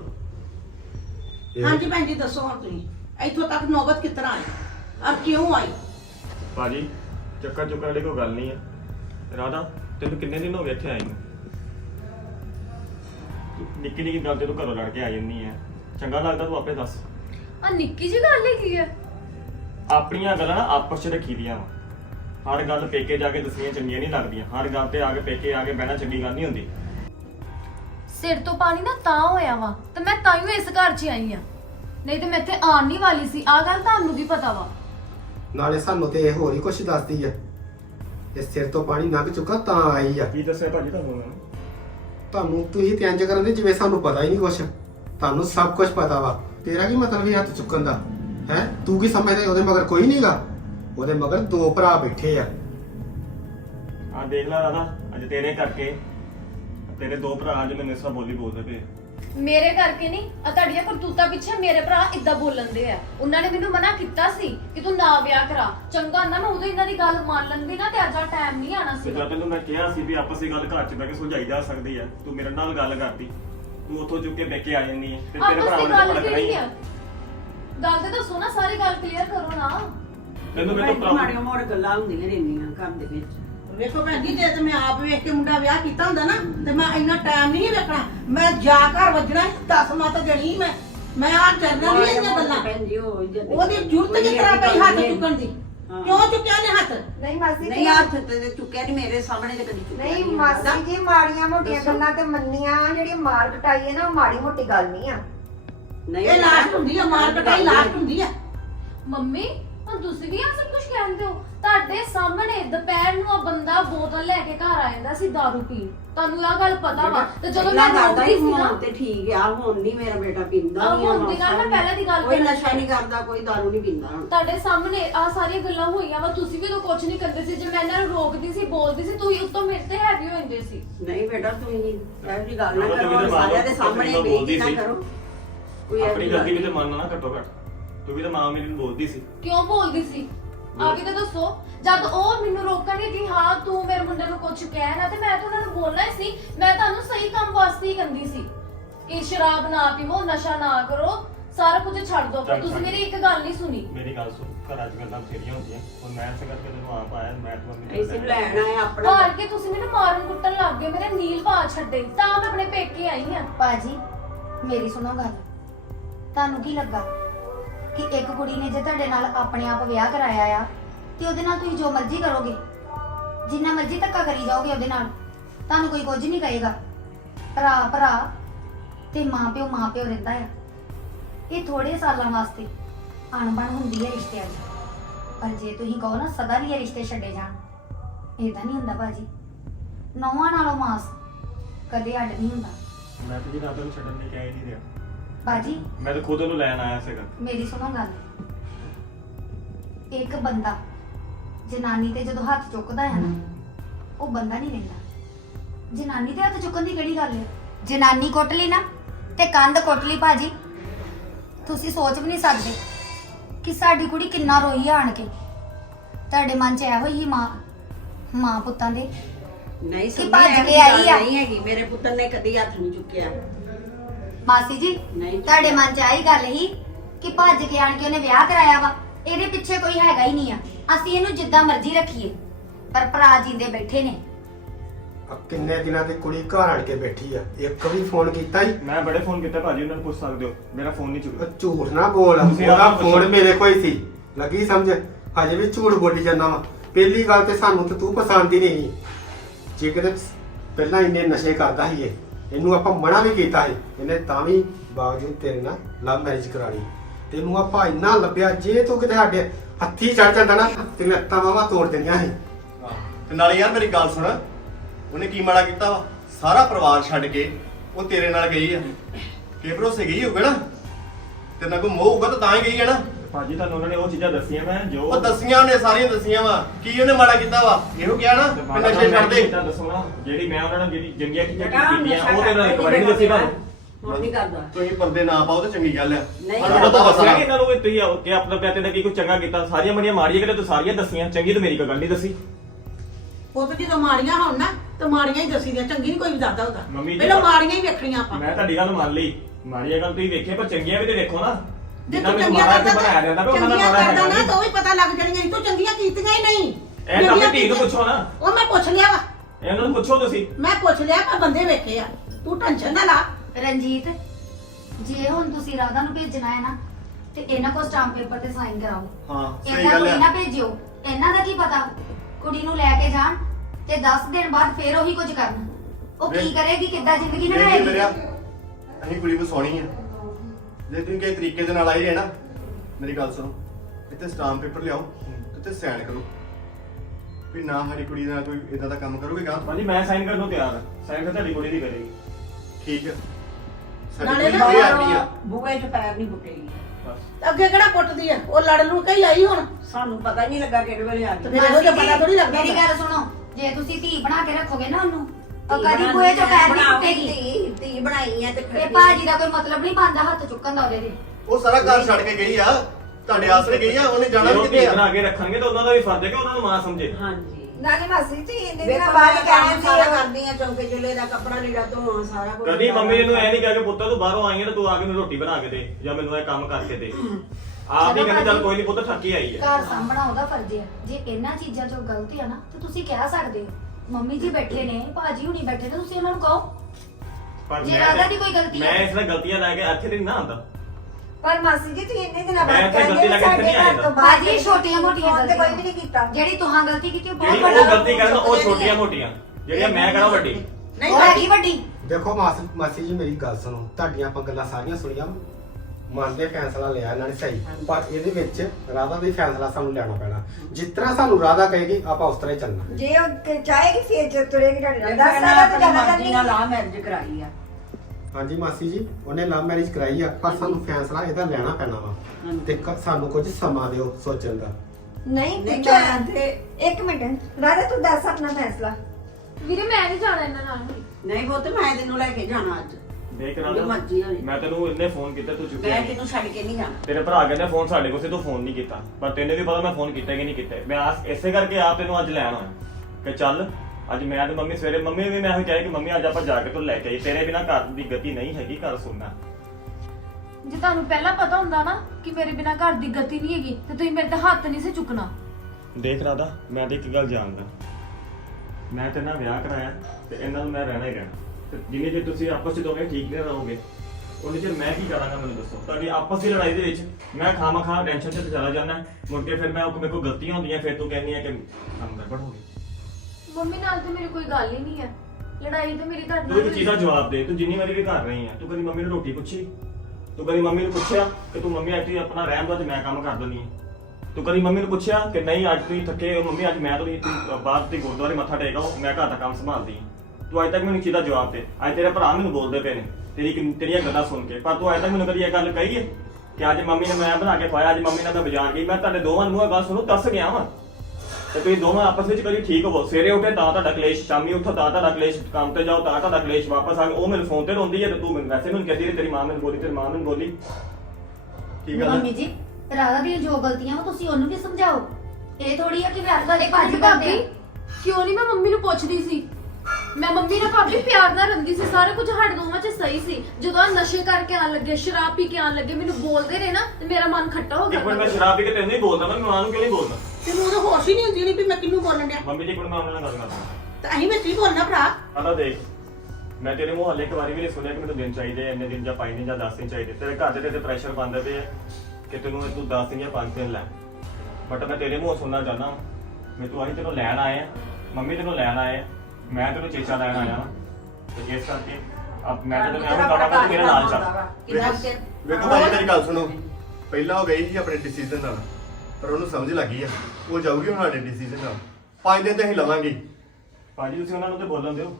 ਇਹ- ਹਾਂਜੀ ਭੈਣ ਜੀ ਦੱਸੋ ਹੁਣ ਤੁਸੀਂ। ਇੱਥੋਂ ਤੱਕ ਨੌਬਤ ਕਿਸ ਤਰ੍ਹਾਂ ਆਈ? ਔਰ ਕਿਉਂ ਆਈ? ਭਾਜੀ ਚੱਕਰ ਚੁੱਕਰ ਵਾਲੀ ਕੋਈ ਗੱਲ ਨਹੀਂ ਹੈ ਰਾਧਾ ਤੈਨੂੰ ਕਿੰਨੇ ਦਿਨ ਹੋ ਗਏ ਇੱਥੇ ਆਈ ਨੂੰ? ਨਿੱਕੀ ਨਿੱਕੀ ਗੱਲ ਤੇ ਤੂੰ ਘਰੋਂ ਲੜ ਕੇ ਆ ਜੰਨੀ ਹੈ ਚੰਗਾ ਲੱਗਦਾ ਤੂੰ ਆਪੇ ਦੱਸ। ਆ ਨਿੱਕੀ ਜੀ ਗੱਲ ਹੈਗੀ ਹੈ ਆਪਣੀਆਂ ਗੱਲਾਂ ਨਾ ਆਪਸ 'ਚ ਰੱਖੀ ਦੀਆਂ ਵਾ। ਹਰ ਗੱਲ ਪੇਕੇ ਜਾ ਕੇ ਦੱਸਣੀਆਂ ਚੰਗੀਆਂ ਨਹੀਂ ਲੱਗਦੀਆਂ। ਹਰ ਗੱਲ ਤੇ ਆ ਕੇ ਪੇਕੇ ਆ ਕੇ ਬਹਿਣਾ ਚੰਗੀ ਗੱਲ ਨਹੀਂ ਹੁੰਦੀ। ਸਿਰ ਤੋਂ ਪਾਣੀ ਨਾ ਤਾਂ ਹੋਇਆ ਵਾ ਤੇ ਮੈਂ ਤਾਂ ਹੀ ਇਸ ਘਰ 'ਚ ਆਈ ਆ। ਨਹੀਂ ਤੇ ਮੈਂ ਇੱਥੇ ਆਉਣ ਨਹੀਂ ਵਾਲੀ ਸੀ। ਆ ਗੱਲ ਤੁਹਾਨੂੰ ਵੀ ਪਤਾ ਵਾ? ਨਾਲੇ ਸਾਨੂੰ ਤੇ ਇਹ ਹੋਰ ਹੀ ਕੁਛ ਦੱਸਦੀ ਆ। ਇਹ ਸਿਰ ਤੋਂ ਪਾਣੀ ਲੰਘ ਚੁੱਕਾ ਤਾਂ ਆਈ ਆ। ਕੀ ਦੱਸਿਆ ਭਾਜੀ ਤੁਹਾਨੂੰ ਉਹਨਾਂ ਨੇ? ਤੁਹਾਨੂੰ ਤੁਸੀਂ ਤੇ ਇੰਜ ਕਰਨ ਦੇ ਜਿਵੇਂ ਸਾਨੂੰ ਪਤਾ ਹੀ ਨਹੀਂ ਕੁਛ। ਤੁਹਾਨੂੰ ਸਭ ਕੁਝ ਪਤਾ ਵਾ। ਤੇਰਾ ਕੀ ਮਤਲਬ ਇਹ ਹੱਥ ਚੁੱਕਣ ਦਾ? ਹੈ? ਤੂੰ ਕੀ ਸਮਝਦਾ ਉਹਦੇ ਮਗਰ ਕੋਈ ਨਹੀਂਗਾ ਉਹਦੇ ਮਗਰ ਦੋ ਭਰਾ ਬੈਠੇ ਆ। ਆ ਦੇਖ ਲੈ ਰਾਧਾ ਅੱਜ ਤੇਰੇ ਕਰਕੇ ਤੇਰੇ ਦੋ ਭਰਾ ਅੱਜ ਮੈਨੂੰ ਇਸ ਬੋਲੀ ਬੋਲਦੇ ਪਏ ਮੇਰੇ ਕਰਕੇ ਨਹੀਂ ਆ ਤੁਹਾਡੀਆਂ ਕਰਤੂਤਾਂ ਪਿੱਛੇ ਮੇਰੇ ਭਰਾ ਇਦਾਂ ਬੋਲਣਦੇ ਆ। ਉਹਨਾਂ ਨੇ ਮੈਨੂੰ ਮਨਾ ਕੀਤਾ ਸੀ ਕਿ ਤੂੰ ਨਾ ਵਿਆਹ ਕਰਾ। ਚੰਗਾ ਨਾ ਮੈਂ ਉਦੋਂ ਇਹਨਾਂ ਦੀ ਗੱਲ ਮੰਨ ਲੈਂਦੀ ਨਾ ਤੇ ਅੱਜ ਆ ਟਾਈਮ ਨਹੀਂ ਆਣਾ ਤੇ ਸੀ ਜਦ ਤੈਨੂੰ ਮੈਂ ਕਿਹਾ ਸੀ ਵੀ ਆਪਸ ਦੀ ਗੱਲ ਘਰ ਚ ਬਹਿ ਕੇ ਸੁਲਝਾਈ ਜਾ ਸਕਦੀ ਹੈ ਤੂੰ ਮੇਰੇ ਨਾਲ ਗੱਲ ਕਰਦੀ। ਤੂੰ ਉੱਥੋਂ ਚੁੱਕ ਕੇ ਬੈਕੇ ਆ ਜਾਂਦੀ ਹੈ ਤੇ ਤੇਰੇ ਆਪਸ ਭਰਾਵਾਂ ਦੀ ਨੇ ਗੱਲ ਕਿਹੜੀ ਹੀ ਆ? ਗੱਲ ਤੇ ਦੱਸੋ ਨਾ ਸਾਰੀ ਗੱਲ ਕਲੀਅਰ ਕਰੋ ਨਾ। ਤੈਨੂੰ ਮੇਰੇ ਤੋਂ ਮਾੜੀਆਂ ਮੋੜ ਗੱਲਾਂ ਹੁੰਦੀਆਂ ਰਹਿੰਦੀਆਂ ਘਰ ਦੇ ਵਿੱਚ। ਵੇਖੋ ਭੈਣ ਜੀ ਜੇ ਤੇ ਮੈਂ ਆਪ ਵੇਖ ਕੇ ਮੁੰਡਾ ਵਿਆਹ ਕੀਤਾ ਹੁੰਦਾ ਨਾ ਤੇ ਮੈਂ ਇੰਨਾ ਟਾਈਮ ਨਹੀਂ ਵੇਖਣਾ। ਮੈਂ ਜਾ ਘਰ ਵੱਜਣਾ 10 ਮਤ ਦੇਣੀ ਮੈਂ। ਮੈਂ ਆ ਚਰਨਾ ਨਹੀਂ ਇਹਨਾਂ ਗੱਲਾਂ। ਭੈਣ ਜੀ ਉਹ ਇੱਜ਼ਤ ਉਹਦੀ ਜ਼ਰੂਰਤ ਕਿਸ ਤਰ੍ਹਾਂ ਪਈ ਹੱਥ ਚੁੱਕਣ ਦੀ। ਕਿਉਂ ਚੁੱਕਿਆ ਨੇ ਹੱਥ? ਨਹੀਂ ਮਾਸੀ ਨਹੀਂ ਹੱਥ ਤੇ ਚੁੱਕਿਆ ਨਹੀਂ ਮੇਰੇ ਸਾਹਮਣੇ ਤੇ ਕਦੀ ਚੁੱਕਿਆ ਨਹੀਂ ਮਾਸੀ ਜੀ ਮਾੜੀਆਂ ਮੋਟੀਆਂ ਗੱਲਾਂ ਤੇ ਮੰਨੀਆਂ ਜਿਹੜੀ ਮਾਰ ਕਟਾਈ ਹੈ ਨਾ ਉਹ ਮਾੜੀ ਮੋਟੀ ਗੱਲ ਨਹੀਂ ਆ। ਨਹੀਂ ਇਹ ਲਾਸਟ ਹੁੰਦੀ ਆ ਮਾਰ ਕਟਾਈ ਲਾਸਟ ਹੁੰਦੀ ਆ। ਮੰਮੀ ਹੁਣ ਤੁਸੀਂ ਵੀ ਆ ਸਭ ਕੁਝ ਕਹਿੰਦੇ ਹੋ। ਤੁਹਾਡੇ ਸਾਹਮਣੇ ਦੁਪਹਿਰ ਨੂੰ ਆ ਬੰਦਾ ਬੋਤਲ ਲੈ ਕੇ ਘਰ ਆ ਜਾਂਦਾ ਸੀ दारू ਪੀਣ। ਤੁਹਾਨੂੰ ਇਹ ਗੱਲ ਪਤਾ ਵਾ। ਤੇ ਜਦੋਂ ਮੈਂ ਕਰਦਾ ਰੋਕਦੀ ਸੀ ਨਾ ਹੁਣ ਤੇ ਠੀਕ ਆ ਹੁਣ ਨਹੀਂ ਮੇਰਾ ਬੇਟਾ ਪੀਂਦਾ ਆਹ, ਨਹੀਂ ਹੁਣ ਦੀ ਗੱਲ ਮੈਂ ਪਹਿਲਾਂ ਦੀ ਗੱਲ ਕੋਈ ਕਰਨ ਨਸ਼ਾ ਨਹੀਂ ਕਰਦਾ ਕੋਈ ਦਾਰੂ ਨਹੀਂ ਪੀਂਦਾ ਹੁਣ। ਤੁਹਾਡੇ ਸਾਹਮਣੇ ਆ ਸਾਰੀਆਂ ਗੱਲਾਂ ਹੋਈਆਂ ਵਾ ਤੁਸੀਂ ਵੀ ਤਾਂ ਕੁਝ ਨਹੀਂ ਕਰਦੇ ਸੀ। ਜੇ ਮੈਂ ਇਹਨਾਂ ਨੂੰ ਰੋਕਦੀ ਸੀ ਬੋਲਦੀ ਸੀ ਤੁਸੀਂ ਉੱਤੋਂ ਮੇਰੇ ਤੇ ਹੈਵੀ ਹੋ ਜਾਂਦੇ ਸੀ। ਨਹੀਂ ਬੇਟਾ ਤੂੰ ਇਹੋ ਜਿਹੀ ਗੱਲ ਨਾ ਕਰੋ ਸਾਰਿਆਂ ਦੇ ਸਾਹਮਣੇ ਬੇਇੱਜ਼ਤੀ ਨਾ ਕਰੋ। ਕੋਈ ਇਹੋ ਆਪਣੀ ਜਿਹੀ ਗਲਤੀ ਵੀ ਤੇ ਗੱਲ ਮੰਨਣਾ ਘੱਟੋ ਘੱਟ। ਤੂੰ ਵੀ ਤਾਂ ਮਾਂ ਮੇਰੀ ਨੂੰ ਬੋਲਦੀ ਸੀ। ਕਿਉਂ ਬੋਲਦੀ ਸੀ? ਆ ਕੇ ਤਾਂ ਦੱਸੋ ਜਦ ਉਹ ਮੈਨੂੰ ਰੋਕਣਗੇ ਕਿ ਹਾਂ ਤੂੰ ਮੇਰੇ ਮੁੰਡੇ ਨੂੰ ਕੁਝ ਕਹਿ ਨਾ ਤੇ ਮੈਂ ਤਾਂ ਉਹਨਾਂ ਨੂੰ ਬੋਲਣਾ ਹੀ ਸੀ। ਮੈਂ ਤੁਹਾਨੂੰ ਸਹੀ ਕੰਮ ਵਾਸਤੇ ਹੀ ਕਹਿੰਦੀ ਸੀ ਕਿ ਸ਼ਰਾਬ ਨਾ ਪੀਵੋ ਨਸ਼ਾ ਨਾ ਕਰੋ ਸਾਰਾ ਕੁਝ ਛੱਡ ਦੋ ਪਰ ਤੁਸੀਂ। ਮੇਰੀ ਇੱਕ ਗੱਲ ਨਹੀਂ ਸੁਣੀ। ਮੇਰੀ ਗੱਲ ਸੁਣ ਘਰਾਂ 'ਚ ਗੱਲਾਂ ਬਥੇਰੀਆਂ ਹੁੰਦੀਆਂ ਹੁਣ ਮੈਂ ਇਸੇ ਕਰਕੇ ਤੈਨੂੰ ਆਪ ਆਇਆ ਮੈਂ ਤੂੰ ਮੰਮੀ ਅਸੀਂ ਲੈਣ ਆਏ ਆਪਣਾ। ਹਾਰ ਕੇ ਤੁਸੀਂ ਮੈਨੂੰ ਮਾਰਨ ਕੁੱਟਣ ਲੱਗ ਗਏ ਮੇਰੇ ਨੀਲ ਪਾ ਛੱਡੇ ਤਾਂ ਮੈਂ ਆਪਣੇ ਪੇਕੇ ਆਈ ਹਾਂ। ਬਾਜੀ ਮੇਰੀ ਸੁਣੋ ਗੱਲ। ਤੁਹਾਨੂੰ ਕੀ ਲੱਗਾ? ਕਿ ਇੱਕ ਕੁੜੀ ਨੇ ਜੇ ਤੁਹਾਡੇ ਨਾਲ ਆਪਣੇ ਆਪ ਵਿਆਹ ਕਰਾਇਆ ਆ, ਤੇ ਉਹਦੇ ਨਾਲ ਤੁਸੀਂ ਜੋ ਮਰਜ਼ੀ ਕਰੋਗੇ, ਜਿੰਨਾ ਮਰਜ਼ੀ ਧੱਕਾ ਕਰੀ ਜਾਓਗੇ ਉਹਦੇ ਨਾਲ, ਤੁਹਾਨੂੰ ਕੋਈ ਕੁਝ ਨਹੀਂ ਕਹੇਗਾ। ਭਰਾ ਭਰਾ, ਤੇ ਮਾਂ ਪਿਓ ਰਹਿੰਦਾ ਆ। ਇਹ ਥੋੜੇ ਸਾਲਾਂ ਵਾਸਤੇ ਅਣਬਣ ਹੁੰਦੀ ਹੈ ਰਿਸ਼ਤਿਆਂ ਦੀ ਪਰ ਜੇ ਤੁਸੀਂ ਕਹੋ ਨਾ ਸਦਾ ਲਈ ਇਹ ਰਿਸ਼ਤੇ ਛੱਡੇ ਜਾਣ ਇਦਾਂ ਨਹੀਂ ਹੁੰਦਾ ਭਾਜੀ। ਨੌਵਾਂ ਨਾਲੋਂ ਮਾਸ ਕਦੇ ਅੱਡ ਨਹੀਂ ਹੁੰਦਾ। ਮੈਂ ਤੇ ਜੀ ਰਾਤ ਨੂੰ ਛੱਡਣ ਲਈ ਕਹਿ ਹੀ ਨਹੀਂ ਰਿਹਾ। ਬਾਜੀ ਮੈਂ ਤਾਂ ਖੁਦ ਉਹਨੂੰ ਲੈਣ ਆਇਆ ਸੀਗਾ। ਮੇਰੀ ਸੁਣੋ ਗੱਲ। ਇੱਕ ਬੰਦਾ ਜਨਾਨੀ ਤੇ ਜਦੋਂ ਹੱਥ ਚੁੱਕਦਾ ਹੈ ਨਾ ਉਹ ਬੰਦਾ ਨਹੀਂ ਰਹਿੰਦਾ ਜਨਾਨੀ ਤੇ ਹੱਥ ਚੁੱਕਣ ਦੀ ਕਿਹੜੀ ਗੱਲ ਹੈ? ਜਨਾਨੀ ਕੁੱਟ ਲਈ ਨਾ ਤੇ ਕੰਧ ਕੁੱਟ ਲਈ ਭਾਜੀ। ਤੁਸੀਂ ਸੋਚ ਵੀ ਨਹੀਂ ਸਕਦੇ ਕਿ ਸਾਡੀ ਕੁੜੀ ਕਿੰਨਾ ਰੋਈ ਆ ਆਣ ਕੇ। ਤੁਹਾਡੇ ਮਨ 'ਚ ਇਹੋ ਹੀ ਮਾਂ ਮਾਂ ਪੁੱਤਾਂ ਦੇ। ਨਹੀਂ ਭੱਜ ਕੇ ਆਈ ਆ। ਨਹੀਂ ਹੈਗੀ। ਮੇਰੇ ਪੁੱਤਰ ਨੇ ਕਦੀ ਹੱਥ ਨਹੀਂ ਚੁੱਕਿਆ। ਮਾਸੀ ਜੀ ਨਹੀਂ। ਤੁਹਾਡੇ ਮਨ 'ਚ ਆਈ ਗੱਲ ਹੀ ਕਿ ਭੱਜ ਕੇ ਆਣ ਕੇ ਉਹਨੇ ਵਿਆਹ ਕਰਾਇਆ ਵਾ। ਇਹਦੇ ਪਿੱਛੇ ਕੋਈ ਹੈਗਾ ਹੀ ਨਹੀਂ ਆ। ਅਸੀਂ ਇਹਨੂੰ ਜਿੱਦਾਂ ਮਰਜ਼ੀ ਰੱਖੀਏ ਪਰ ਭਰਾ ਜਿੰਦੇ ਬੈਠੇ ਨੇ। ਆ ਕਿੰਨੇ ਦਿਨਾਂ ਦੀ ਕੁੜੀ ਘਰ ਆਣ ਕੇ ਬੈਠੀ ਆ? ਇੱਕ ਵੀ ਫੋਨ ਕੀਤਾ ਹੀ? ਮੈਂ ਬੜੇ ਫੋਨ ਕੀਤਾ ਭਾਜੀ ਉਹਨਾਂ ਨੂੰ ਪੁੱਛ ਸਕਦੇ ਹੋ। ਮੇਰਾ ਫੋਨ ਨਹੀਂ ਚੁੱਕਿਆ। ਝੂਠ ਨਾ ਬੋਲ। ਤੁਸੀਂ ਉਹਦਾ ਆਪ ਪੁੱਛੋ। ਫੋਨ ਮੇਰੇ ਕੋਲ ਹੀ ਸੀ। ਲੱਗੀ ਸਮਝ? ਹਜੇ ਵੀ ਝੂਠ ਬੋਲੀ ਜਾਂਦਾ ਵਾ। ਪਹਿਲੀ ਗੱਲ ਤੇ ਸਾਨੂੰ ਤੇ ਤੂੰ ਪਸੰਦ ਹੀ ਨਹੀਂ ਜੇ ਕਿਤੇ ਪਹਿਲਾਂ ਇੰਨੇ ਨਸ਼ੇ ਕਰਦਾ ਸੀ ਇਹ। ਇਹਨੂੰ ਆਪਾਂ ਮਨਾ ਵੀ ਕੀਤਾ ਸੀ। ਇਹਨੇ ਤਾਂ ਵੀ ਬਾਵਜੂਦ ਤੇਰੇ ਨਾਲ ਲਵ ਮੈਰਿਜ ਕਰਾ ਲਈ। ਤੈਨੂੰ ਆਪਾਂ ਇੰਨਾ ਲੱਭਿਆ, ਜੇ ਤੂੰ ਕਿਤੇ ਸਾਡੇ ਹੱਥੀ ਚੜ ਜਾਂਦਾ ਨਾ, ਤੇਰੀਆਂ ਲੱਤਾਂ ਬਾਹਾਂ ਤੋੜ ਦੇਣੀਆਂ ਸੀ। ਤੇ ਨਾਲੇ ਯਾਰ ਮੇਰੀ ਗੱਲ ਸੁਣ, ਉਹਨੇ ਕੀ ਮਾੜਾ ਕੀਤਾ ਵਾ? ਸਾਰਾ ਪਰਿਵਾਰ ਛੱਡ ਕੇ ਉਹ ਤੇਰੇ ਨਾਲ ਗਈ ਆ। ਕਿ ਭਰੋਸੇ ਗਈ ਹੋਊਗਾ ਨਾ? ਤੇਰੇ ਨਾਲ ਕੋਈ ਮੋਹ ਹੋਊਗਾ ਤਾਂ ਤਾਂ ਹੀ ਗਈ ਹੈ ਨਾ? ਭਾਜੀ ਤੁਹਾਨੂੰ ਉਹਨਾਂ ਨੇ ਉਹ ਚੀਜ਼ਾਂ ਦੱਸੀਆਂ ਮੈਂ ਜੋ ਉਹ ਦੱਸੀਆਂ ਉਹਨੇ ਸਾਰੀਆਂ ਦੱਸੀਆਂ ਵਾ। ਕੀ ਉਹਨੇ ਮਾੜਾ ਕੀਤਾ ਵਾ? ਇਹੋ ਕਿਹਾ ਨਾ ਤੇ ਕਿ ਨਸ਼ੇ ਛੱਡ ਦੇ ਚੀਜ਼ਾਂ ਦੱਸੋ ਨਾ ਜਿਹੜੀ ਮੈਂ ਉਹਨਾਂ ਨੂੰ ਜਿਹੜੀ ਜੰਗੀਆਂ ਚੀਜ਼ਾਂ ਬੇਟਾ, ਕੀਤੀਆਂ ਨਸ਼ਾ ਉਹ ਤੇ ਨਾਲ ਇੱਕ ਵਾਰੀ ਨਹੀਂ ਦੱਸੀ ਤੁਹਾਨੂੰ ਹੁਣ ਨਹੀਂ ਕਰਦਾ। ਤੁਸੀਂ ਪਰਦੇ ਨਾ ਪਾਓ ਤੇ ਚੰਗੀ ਗੱਲ ਆ। ਨਹੀਂ ਪਰ ਉਹਦਾ ਤਾਂ ਵਸਣਾ ਕਿ ਇਹਨਾਂ ਨੂੰ ਵੀ ਤੁਸੀਂ ਆਓ ਕਿ ਆਪਣਾ ਪਿਆਤੇ ਦਾ ਕੀ ਕੁਝ ਚੰਗਾ ਕੀਤਾ ਸਾਰੀਆਂ ਮਾੜੀਆਂ ਕਿਤੇ ਤੂੰ ਸਾਰੀਆਂ ਦੱਸੀਆਂ ਚੰਗੀ ਤਾਂ ਮੇਰੀ ਕੋਈ ਗੱਲ ਨਹੀਂ ਦੱਸੀ। ਪੁੱਤ ਜਦੋਂ ਮਾੜੀਆਂ ਹੋਣ ਨਾ ਤਾਂ ਮਾੜੀਆਂ ਹੀ ਦੱਸੀ ਦੀਆਂ ਚੰਗੀ ਨਹੀਂ ਕੋਈ ਵੀ ਦੱਸਦਾ ਹੁੰਦਾ। ਜੀ, ਪਹਿਲਾਂ ਮਾੜੀਆਂ ਹੀ ਵੇਖਣੀਆਂ ਆਪਾਂ। ਮੈਂ ਤੁਹਾਡੀ ਗੱਲ ਮੰਨ ਲਈ। ਮਾੜੀਆਂ ਗੱਲ ਤੁਸੀਂ ਵੇਖੀਆਂ ਪਰ ਚੰਗੀਆਂ ਵੀ ਤੇ ਵੇਖੋ ਨਾ। ਜੇ ਜਿੱਦਾਂ ਤੂੰ ਮੈਨੂੰ ਚੰਗੀਆਂ ਮਾੜਾ ਇੱਥੇ ਕਰਦਾ ਬਣਾਇਆ ਜਾਂਦਾ ਵੀ ਉਹਨਾਂ ਦਾ ਚੰਗੀਆਂ ਮਾੜਾ ਕਰਦਾ ਹੈਗਾ ਨਾ ਨਹੀਂ। ਤਾਂ ਉਹ ਵੀ ਪਤਾ ਲੱਗ ਜਾਣੀਆਂ ਸੀ ਤੂੰ ਚੰਗੀਆਂ ਕੀਤੀਆਂ ਹੀ ਨਹੀਂ। ਇਹ ਤਾਂ ਆਪਣੀ ਧੀ ਨੂੰ ਪੁੱਛੋ ਨਾ। ਉਹ ਮੈਂ ਪੁੱਛ ਲਿਆ ਵਾ। ਇਹਨਾਂ ਨੂੰ ਪੁੱਛੋ ਤੁਸੀਂ। ਮੈਂ ਪੁੱਛ ਲਿਆ ਮੈਂ ਬੰਦੇ ਵੇਖੇ ਆ। ਤੂੰ ਟੈਨਸ਼ਨ ਨਾ ਲਾ। ਰਣਜੀਤ ਜੇ ਹੁਣ ਤੁਸੀਂ ਰਾਧਾ ਨੂੰ ਭੇਜਣਾ ਹੈ ਨਾ ਤੇ ਇਹਨਾਂ ਕੋਲ ਸਟਾਂਪ ਪੇਪਰ ਤੇ ਸਾਈਨ ਕਰਾਓ। ਹਾਂ ਸਹੀ ਇਹਨਾਂ ਗੱਲ ਕੋਈ ਆ ਨਾ ਭੇਜਿਓ। ਇਹਨਾਂ ਦਾ ਕੀ ਪਤਾ? ਕੁੜੀ ਨੂੰ ਲੈ ਕੇ ਜਾਣ ਤੇ 10 ਦਿਨ ਬਾਅਦ ਫੇਰ ਉਹੀ ਕੁਝ ਕਰਨ। ਉਹ ਕੀ ਵੇ- ਕਰੇਗੀ ਕਿੱਦਾਂ ਜ਼ਿੰਦਗੀ ਵੇਖ ਜੀ ਮੇਰਿਆ ਬਣਾਏਗੀ ਅਸੀਂ ਕੁੜੀ ਨੂੰ ਸੋਣੀ ਆ। ਜੇ ਤੁਸੀਂ ਕਿਸੇ ਤਰੀਕੇ ਦੇ ਨਾਲ ਆਈ ਰਹੇ ਨਾ। ਮੇਰੀ ਗੱਲ ਸੁਣੋ। ਇੱਥੇ ਸਟਾਂਪ ਪੇਪਰ ਲਿਆਓ ਤੇ ਸਾਈਨ ਕਰੋ। ਵੀ ਨਾ ਸਾਡੀ ਕੁੜੀ ਨਾਲ ਕੋਈ ਇਦਾਂ ਦਾ ਕੰਮ ਕਰੋਗੇ ਗਾ ਭਾਜੀ ਮੈਂ ਸਾਈਨ ਕਰਨ ਨੂੰ ਤਿਆਰ ਹਾਂ। ਸਾਈਨ ਫਿਰ ਤੁਹਾਡੀ ਕੁੜੀ ਦੀ ਕਰੇਗੀ। ਠੀਕ ਹੈ। ਸਾਡੀ ਨਾਲੇ ਕੁੜੀ ਨਾ ਇਹ ਆਦਮੀ ਆ। ਬੂਹੇ 'ਚ ਪੈਰ ਨਹੀਂ ਬਸ। ਅੱਗੇ ਕਿਹੜਾ ਕੁੱਟਦੀ ਆ? ਉਹ ਲੜ ਲੂ ਕੇ ਹੀ ਆਈ ਹੁਣ। ਸਾਨੂੰ ਪਤਾ ਹੀ ਨਹੀਂ ਲੱਗਾ ਕਿਹੜੇ ਵੇਲੇ ਆ ਤੇ ਫਿਰ ਇਹੋ ਜਿਹਾ ਪਤਾ ਥੋੜੀ ਲੱਗਦਾ ਮੇਰੀ ਹੁੰਦਾ। ਗੱਲ ਸੁਣੋ ਜੇ ਤੁਸੀਂ ਧੀ ਬਣਾ ਕੇ ਰੱਖੋਗੇ ਨਾ ਉਹਨੂੰ ਉਹ ਕਦੀ ਬੂਹੇ ਚੋਂ ਪੈਰ ਨਹੀਂ ਟੁੱਟੇਗੀ ਧੀ ਧੀ ਬਣਾਈ ਹੈ ਤੇ ਇਹ ਖੜੀ ਭਾਜੀ ਦਾ ਕੋਈ ਮਤਲਬ ਨਹੀਂ ਬਣਦਾ ਹੱਥ ਚੁੱਕਣ ਦਾ ਉਹਦੇ ਤੇ। ਉਹ ਸਾਰਾ ਘਰ ਛੱਡ ਕੇ ਗਈ ਆ ਤੁਹਾਡੇ ਆਸਰੇ ਗਈ ਆ ਉਹਨੇ ਜਾਣਾ ਜੇ ਵੀ ਉਹ ਕਿੱਥੇ ਧੀ ਆ? ਬਣਾ ਕੇ ਰੱਖਣਗੇ ਤਾਂ ਉਹਨਾਂ ਦਾ ਵੀ ਫਰਜ਼ ਹੈ ਕਿ ਉਹਨਾਂ ਨੂੰ ਮਾਂ ਸਮਝੇ। ਹਾਂਜੀ। ਨਾਲੇ ਮਾਸੀ ਜੀ ਇੰਨੇ ਵੇਖੋ ਦਿਨਾਂ ਬਾਅਦ ਬਾਅਦ ਕੰਮ ਸਾਰਾ ਕਹਿੰਦੇ ਕਰਦੀ ਆ ਚੌਂਕੇ ਚੁੱਲੇ ਦਾ ਕੱਪੜਾ ਲੀੜਾ ਧੋਣਾ ਸਾਰਾ ਕੁਝ ਕਦੀ ਮੰਮੀ ਨੂੰ ਇਹ ਨਹੀਂ ਕਿਹਾ ਕਿ ਪੁੱਤ ਤੂੰ ਬਾਹਰੋਂ ਆਈ ਹੈ ਤਾਂ ਤੂੰ ਆ ਕੇ ਮੈਨੂੰ ਰੋਟੀ ਬਣਾ ਕੇ ਦੇ ਜਾਂ ਮੈਨੂੰ ਇਹ ਕੰਮ ਕਰਕੇ ਦੇ। ਆਪ ਹੀ ਚਲੋ ਕਹਿੰਦੀ ਚੱਲ ਭਾਜੀ। ਕੋਈ ਨਹੀਂ ਪੁੱਤ ਥੱਕੀ ਆਈ ਹੈ ਘਰ ਸਾਂਭਣਾ ਉਹਦਾ ਫਰਜ਼ ਹੈ। ਜੇ ਇਹਨਾਂ ਚੀਜ਼ਾਂ 'ਚੋਂ ਗਲਤੀ ਆ ਨਾ ਤੇ ਤੁਸੀਂ ਕਹਿ ਸਕਦੇ ਹੋ। ਮੰਮੀ ਜੀ ਬੈਠੇ ਨੇ ਭਾਜੀ ਹੁਣੀ ਬੈਠੇ ਨੇ ਤੁਸੀਂ ਉਹਨਾਂ ਨੂੰ ਕਹੋ। ਪਰ ਜੇ ਮੈਂ ਰਾਧਾ ਤੇ- ਦੀ ਕੋਈ ਗਲਤੀ ਮੈਂ ਹੈ। ਇਸ ਤਰ੍ਹਾਂ ਗਲਤੀਆਂ ਲੈ ਕੇ ਇੱਥੇ ਤੇ ਨਾ ਆਉਂਦਾ। ਪਰ ਮਾਸੀ ਜੀ ਤੁਸੀਂ ਇੰਨੇ ਦਿਨਾਂ ਮੈਂ ਬਾਅਦ ਇੱਥੇ ਕਹਿੰਦੇ ਗਲਤੀ ਲੱਗ ਕੇ ਸਾਡੇ ਨਹੀਂ ਘਰ ਤੋਂ ਬਾਹਰ ਭਾਜੀ ਇਹ ਛੋਟੀਆਂ-ਮੋਟੀਆਂ ਫੋਨ ਤੇ ਕੋਈ ਵੀ। ਨਹੀਂ ਕੀਤਾ। ਜਿਹੜੀ ਤੁਹਾਂ ਗਲਤੀ ਕੀਤੀ ਉਹ ਬਹੁਤ ਜਿਹੜੀ ਵੱਡੀ ਉਹ ਗਲਤੀ ਕਰਨ ਉਹ ਛੋਟੀਆਂ ਮੋਟੀਆਂ। ਜਿਹੜੀਆਂ ਮੈਂ ਕਰਾਂ ਵੱਡੀ। ਨਹੀਂ ਉਹ ਹੈਗੀ ਵੱਡੀ? ਦੇਖੋ ਮਾਸੀ ਮਾਸੀ ਜੀ ਮੇਰੀ ਗੱਲ ਸੁਣੋ। ਤੁਹਾਡੀਆਂ ਆਪਾਂ ਗੱਲਾਂ ਸਾਰੀਆਂ ਸੁਣੀਆਂ। ਮੰਨਦੇ ਫੈਸਲਾ ਲਿਆ ਇਹਨਾਂ ਨੇ ਸਹੀ। ਪਰ ਇਹਦੇ ਵਿੱਚ ਰਾਧਾ ਦਾ ਹੀ ਫੈਸਲਾ ਸਾਨੂੰ ਲੈਣਾ ਪੈਣਾ। ਜਿਸ ਤਰ੍ਹਾਂ ਸਾਨੂੰ ਰਾਧਾ ਕਹੇਗੀ ਆਪਾਂ ਉਸ ਤਰ੍ਹਾਂ ਹੀ ਚੱਲਣਾ। ਜੇ ਉਹ ਕ- ਚਾਹੇਗੀ ਫੇਰ ਚ ਤੁਰੇਗੀ ਤੁਹਾਡੇ ਨਾਲ। ਦੱਸ ਦੱਸਦਾ ਸਾਲਾਂ ਤਾਂ ਜ਼ਿਆਦਾ ਕਰਨੀ ਨਾਲ ਆ ਮੈਰਿਜ ਕਰਾਈ ਆ। ਹਾਂਜੀ ਮਾਸੀ ਜੀ ਉਹਨੇ ਲਵ ਮੈਰਿਜ ਕਰਾਈ ਆ ਪਰ ਸਾਨੂੰ ਫੈਸਲਾ ਇਹਦਾ ਲੈਣਾ ਪੈਣਾ ਵਾ। ਹਾਂਜੀ। ਤੇ ਕ- ਸਾਨੂੰ ਕੁਝ ਸਮਾਂ ਦਿਓ ਸੋਚਣ ਦਾ। ਨਹੀਂ ਨਹੀਂ, ਤੇ ਮੈਂ- ਤੇ ਇੱਕ ਮਿੰਟ। ਰਾਧਾ ਤੂੰ ਦੱਸ ਆਪਣਾ ਫੈਸਲਾ। ਵੀਰੇ ਮੈਂ ਨਹੀਂ ਜਾਣਾ ਇਹਨਾਂ ਨਾਲ। ਨਹੀਂ ਪੁੱਤ ਮੈਂ ਤੈਨੂੰ ਲੈ ਕੇ ਜਾਣਾ ਅੱਜ। ਦੇਖ ਜੋ ਮਰਜ਼ੀ ਹੋਵੇ। ਮੈਂ ਤੈਨੂੰ ਇੰਨੇ ਫੋਨ ਕੀਤਾ ਤੂੰ ਚੁੱਕਿਆ ਮੈਂ ਨਹੀਂ। ਤੈਨੂੰ ਛੱਡ ਕੇ ਨਹੀਂ ਜਾਣਾ। ਤੇਰੇ ਭਰਾ ਕਹਿੰਦੇ ਫੋਨ ਸਾਡੇ ਕੋਲ ਸੀ ਤੂੰ ਫੋਨ ਨਹੀਂ ਕੀਤਾ। ਪਰ ਤੈਨੂੰ ਵੀ ਪਤਾ ਮੈਂ ਫੋਨ ਕੀਤਾ ਕਿ ਨਹੀਂ ਕੀਤਾ। ਮੈਂ ਆਸ ਇਸੇ ਕਰਕੇ ਆਪ ਤੈਨੂੰ ਅੱਜ ਲੈਣ ਆਇਆ। ਕਿ ਚੱਲ ਅੱਜ ਮੈਂ ਤੇ ਮੰਮੀ ਸਵੇਰੇ ਮੰਮੀ ਵੀ ਮੈਂ ਇਹ ਕਿਹਾ ਕਿ ਮੰਮੀ ਅੱਜ ਆਪਾਂ ਜਾ ਕੇ ਤੂੰ ਲੈ ਕੇ ਆਈ। ਤੇਰੇ ਬਿਨਾ ਘਰ ਦੀ ਗਤੀ ਨਹੀਂ ਹੈਗੀ ਘਰ ਸੁਣਨਾ। ਜੇ ਤੁਹਾਨੂੰ ਪਹਿਲਾਂ ਪਤਾ ਹੁੰਦਾ ਨਾ ਕਿ ਮੇਰੇ ਬਿਨਾ ਘਰ ਦੀ ਗਤੀ ਨਹੀਂ ਹੈਗੀ ਤੇ ਤੁਸੀਂ ਮੇਰੇ ਤੇ ਹੱਥ ਨਹੀਂ ਸੀ ਚੁੱਕਣਾ। ਦੇਖ ਰਾਦਾ ਮੈਂ ਤੇ ਇੱਕ ਗੱਲ ਜਾਣਦਾ। ਮੈਂ ਤੇ ਨਾ ਵਿਆਹ ਕਰਾਇਆ ਤੇ ਇਹਨਾਂ ਨੂੰ ਮੈਂ ਰਹਿਣਾ ਹੀ ਰਹਿਣਾ। ਤੇ ਜਿੰਨੇ ਜੇ ਤੁਸੀਂ ਆਪਸ ਵਿੱਚ ਦੋਵੇਂ ਠੀਕ ਨਹੀਂ ਰਹੋਗੇ ਉਹਨੇ ਚਿਰ ਮੈਂ ਕੀ ਕਰਾਂਗਾ ਮੈਨੂੰ ਦੱਸੋ? ਤੁਹਾਡੀ ਆਪਸ ਦੀ ਲੜਾਈ ਦੇ ਵਿੱਚ ਮੈਂ ਖਾਮ ਖਾ ਟੈਨਸ਼ਨ ਤੇ ਚਲਾ ਜਾਂਦਾ ਮੁੜ ਕੇ ਫਿਰ ਮੈਂ ਉਹ ਮੇਰੇ ਕੋਲ ਗਲਤੀਆਂ ਹੁੰਦੀਆਂ ਫਿਰ ਤੂੰ ਕਹਿੰਦੀ ਹੈ ਕਿ ਕੰਮ ਗੜਬੜ ਹੋ ਗਈ ਮੰਮੀ ਨਾਲ ਤੇ ਮੇਰੀ ਕੋਈ ਗੱਲ ਹੀ ਨਹੀਂ ਹੈ। ਲੜਾਈ ਤੇ ਮੇਰੀ ਤੁਹਾਡੇ ਤੂੰ ਇੱਕ ਚੀਜ਼ ਦਾ ਜਵਾਬ ਦੇ ਤੂੰ ਜਿੰਨੀ ਵਾਰੀ ਵੀ ਘਰ ਰਹੀ ਹੈ ਤੂੰ ਕਦੀ ਮੰਮੀ ਨੂੰ ਰੋਟੀ ਪੁੱਛੀ? ਤੂੰ ਕਦੀ ਮੰਮੀ ਨੂੰ ਪੁੱਛਿਆ ਕਿ ਤੂੰ ਮੰਮੀ ਅੱਜ ਆਪਣਾ ਰਹਿਣ ਦੋ ਤੇ ਮੈਂ ਕੰਮ ਕਰ ਦਿੰਦੀ ਹਾਂ? ਤੂੰ ਕਦੀ ਮੰਮੀ ਨੂੰ ਪੁੱਛਿਆ ਕਿ ਨਹੀਂ ਅੱਜ ਤੁਸੀਂ ਥੱਕੇ ਹੋ ਮੰਮੀ ਅੱਜ ਮੈਂ ਤੂੰ ਬਾਹਰ ਤੇ ਗੁਰਦੁਆਰੇ ਮੱਥਾ ਟੇਕਾਓ ਮੈਂ ਘਰ ਦਾ ਕੰਮ ਸੰਭਾਲਦੀ ਹਾਂ? ਤੂੰ ਅੱਜ ਤੱਕ ਮੈਨੂੰ ਚੀਜ਼ ਦਾ ਜਵਾਬ ਦੇ। ਅੱਜ ਤੇਰੇ ਭਰਾ ਮੈਨੂੰ ਬੋਲਦੇ ਪਏ ਨੇ। ਤੇਰੀ ਤੇਰੀਆਂ ਗੱਲਾਂ ਸੁਣ ਕੇ। ਪਰ ਤੂੰ ਅੱਜ ਤੱਕ ਮੈਨੂੰ ਕਦੀ ਇਹ ਗੱਲ ਕਹੀ ਹੈ ਕਿ ਅੱਜ ਮੰਮੀ ਨੇ ਮੈਂ ਬਣਾ ਕੇ ਖਵਾਇਆ ਅੱਜ ਮੰਮੀ ਨਾਲ ਮੈਂ ਬਾਜ਼ਾਰ ਗਈ। ਮੈਂ ਤੁਹਾਡੇ ਦੋਵਾਂ ਨੂੰ ਇਹ ਗੱਲ ਸੁਣੋ ਦੱਸ ਗਿਆ ਵਾਂ। ਤੇ ਤੁਸੀਂ ਦੋਵਾਂ ਆਪਸ ਵਿੱਚ ਕਦੀ ਠੀਕ ਹੋਵੋ ਸਵੇਰੇ ਉੱਠੇ ਤਾਂ ਤੁਹਾਡਾ ਕਲੇਸ਼ ਸ਼ਾਮੀ ਉੱਠੋ ਤਾਂ ਤੁਹਾਡਾ ਕਲੇਸ਼ ਕੰਮ ਤੇ ਜਾਓ ਤਾਂ ਤੁਹਾਡਾ ਕਲੇਸ਼ ਵਾਪਸ ਆ ਕੇ ਉਹ ਮੈਨੂੰ ਫੋਨ ਤੇ ਰੋਂਦੀ ਹੈ ਤੇ ਤੂੰ ਮੈਨੂੰ ਵੈਸੇ ਮੈਨੂੰ ਕਹਿੰਦੀ ਰਹੀ, ਤੇਰੀ ਮਾਂ ਮੈਨੂੰ ਬੋਲੀ ਤੇਰੀ ਮਾਂ ਮੈਨੂੰ ਬੋਲੀ। ਠੀਕ ਗੱਲ ਮੰਮੀ ਜੀ ਰਾਧਾ ਦੀਆਂ ਜੋ ਗਲਤੀਆਂ ਉਹ ਤੁਸੀਂ ਉਹਨੂੰ ਵੀ ਸਮਝਾਓ। ਇਹ ਥੋੜੀ ਆ ਕਿ ਵਿਆਹ ਤੁਹਾਡੇ ਇੱਕ ਭੱਜ ਕਰਦੇ ਭਾਬੀ ਕਿਉਂ ਨਹੀਂ ਮੈਂ ਮੰਮੀ ਨੂੰ ਪੁੱਛਦੀ ਸੀ? ਮੈਂ ਮੰਮੀ ਨਾਲ ਭਾਬੀ ਪਿਆਰ ਨਾਲ ਰਹਿੰਦੀ ਸੀ ਸਾਰਾ ਕੁਝ ਸਾਡੇ ਦੋਵਾਂ 'ਚ ਸਹੀ ਸੀ। ਜਦੋਂ ਆ ਨਸ਼ੇ ਕਰਕੇ ਆਣ ਲੱਗੇ ਸ਼ਰਾਬ ਪੀ ਕੇ ਆਣ ਲੱਗੇ ਮੈਨੂੰ ਬੋਲਦੇ ਰਹੇ ਨਾ ਤੇ ਮੇਰਾ ਮਨ ਖੱਟਾ ਹੋ ਇੱਕ ਮਿੰਟ ਮੈਂ ਗਿਆ ਸ਼ਰਾਬ ਪੀ ਕੇ ਤੈਨੂੰ ਹੀ ਬੋਲਦਾ ਮੈਂ ਮਾਂ ਨੂੰ ਕਿਉਂ ਨਹੀਂ ਬੋਲਦਾ? ਤੈਨੂੰ ਉਹਦਾ ਹੋਸ਼ ਹੀ ਨਹੀਂ ਹੁੰਦੀ ਨਹੀਂ ਵੀ ਮੈਂ ਕਿਹਨੂੰ ਬੋਲਣ ਡਿਆ। ਮੰਮੀ ਜੀ ਮੈਂ ਉਹਨਾਂ ਨਾਲ ਗੱਲ ਕਰਦਾ। ਤਾਂ ਅਸੀਂ ਵਿੱਚ ਹੀ ਬੋਲਣਾ ਭਰਾ। ਆਦਾ ਦੇਖ ਮੈਂ ਤੇਰੇ ਮੂੰਹ ਹਲੇ ਇੱਕ ਵਾਰੀ ਵੀ ਨਹੀਂ ਸੁਣਿਆ ਕਿ ਮੈਨੂੰ ਦਿਨ ਚਾਹੀਦੇ ਆ, ਇੰਨੇ ਦਿਨ ਜਾਂ ਪੰਜ ਦਿਨ ਜਾਂ 10 ਦਿਨ ਚਾਹੀਦੇ। ਤੇਰੇ ਘਰ ਦੇ ਤੇਰੇ ਪ੍ਰੈਸ਼ਰ ਪਾਉਂਦੇ ਪਏ ਆ ਕਿ ਤੈਨੂੰ ਇਹ ਤੂੰ 10 ਦਿਨ ਜਾਂ 5 ਦਿਨ ਲੈ। ਬਟ ਮੈਂ ਤੇਰੇ ਮੂੰਹ ਸੁਣਨਾ ਚਾਹਨਾ ਮੈਂ ਤੂੰ ਆਹੀ ਤੈਨੂੰ ਲੈਣ ਆਇਆ ਮੰਮੀ ਤੈਨੂੰ ਲੈਣ ਆਏ ਆ, ਮੈਂ ਤੈਨੂੰ ਚੇਚਾ ਲੈਣ ਆਇਆ ਵਾਂ। ਤੇ ਇਸ ਕਰਕੇ ਅਬ ਮੈਂ ਤੈਨੂੰ ਤੇਰਾ ਕਹਿਣਾ ਚਾਹਣਾ ਕਿ ਮੇਰੇ ਨਾਲ ਚੱਲ। ਚਿਰ ਵੇਖੋ ਭਾਈ ਮੇਰੀ ਗੱਲ ਸੁਣੋ। ਪਹਿਲਾਂ ਉਹ ਗਈ ਸੀ ਆਪਣੇ ਡਿਸੀਜਨ ਨਾਲ ਪਰ ਉਹਨੂੰ ਸਮਝ ਲੱਗੀ ਆ। ਉਹ ਜਾਊਗੀ ਹੁਣ ਸਾਡੇ ਡਿਸੀਜਨ ਨਾਲ। ਪੰਜ ਦਿਨ ਤੇ ਅਸੀਂ ਲਵਾਂਗੇ। ਭਾਜੀ ਤੁਸੀਂ ਉਹਨਾਂ ਨੂੰ ਤੇ ਬੋਲਣ ਦਿਓ।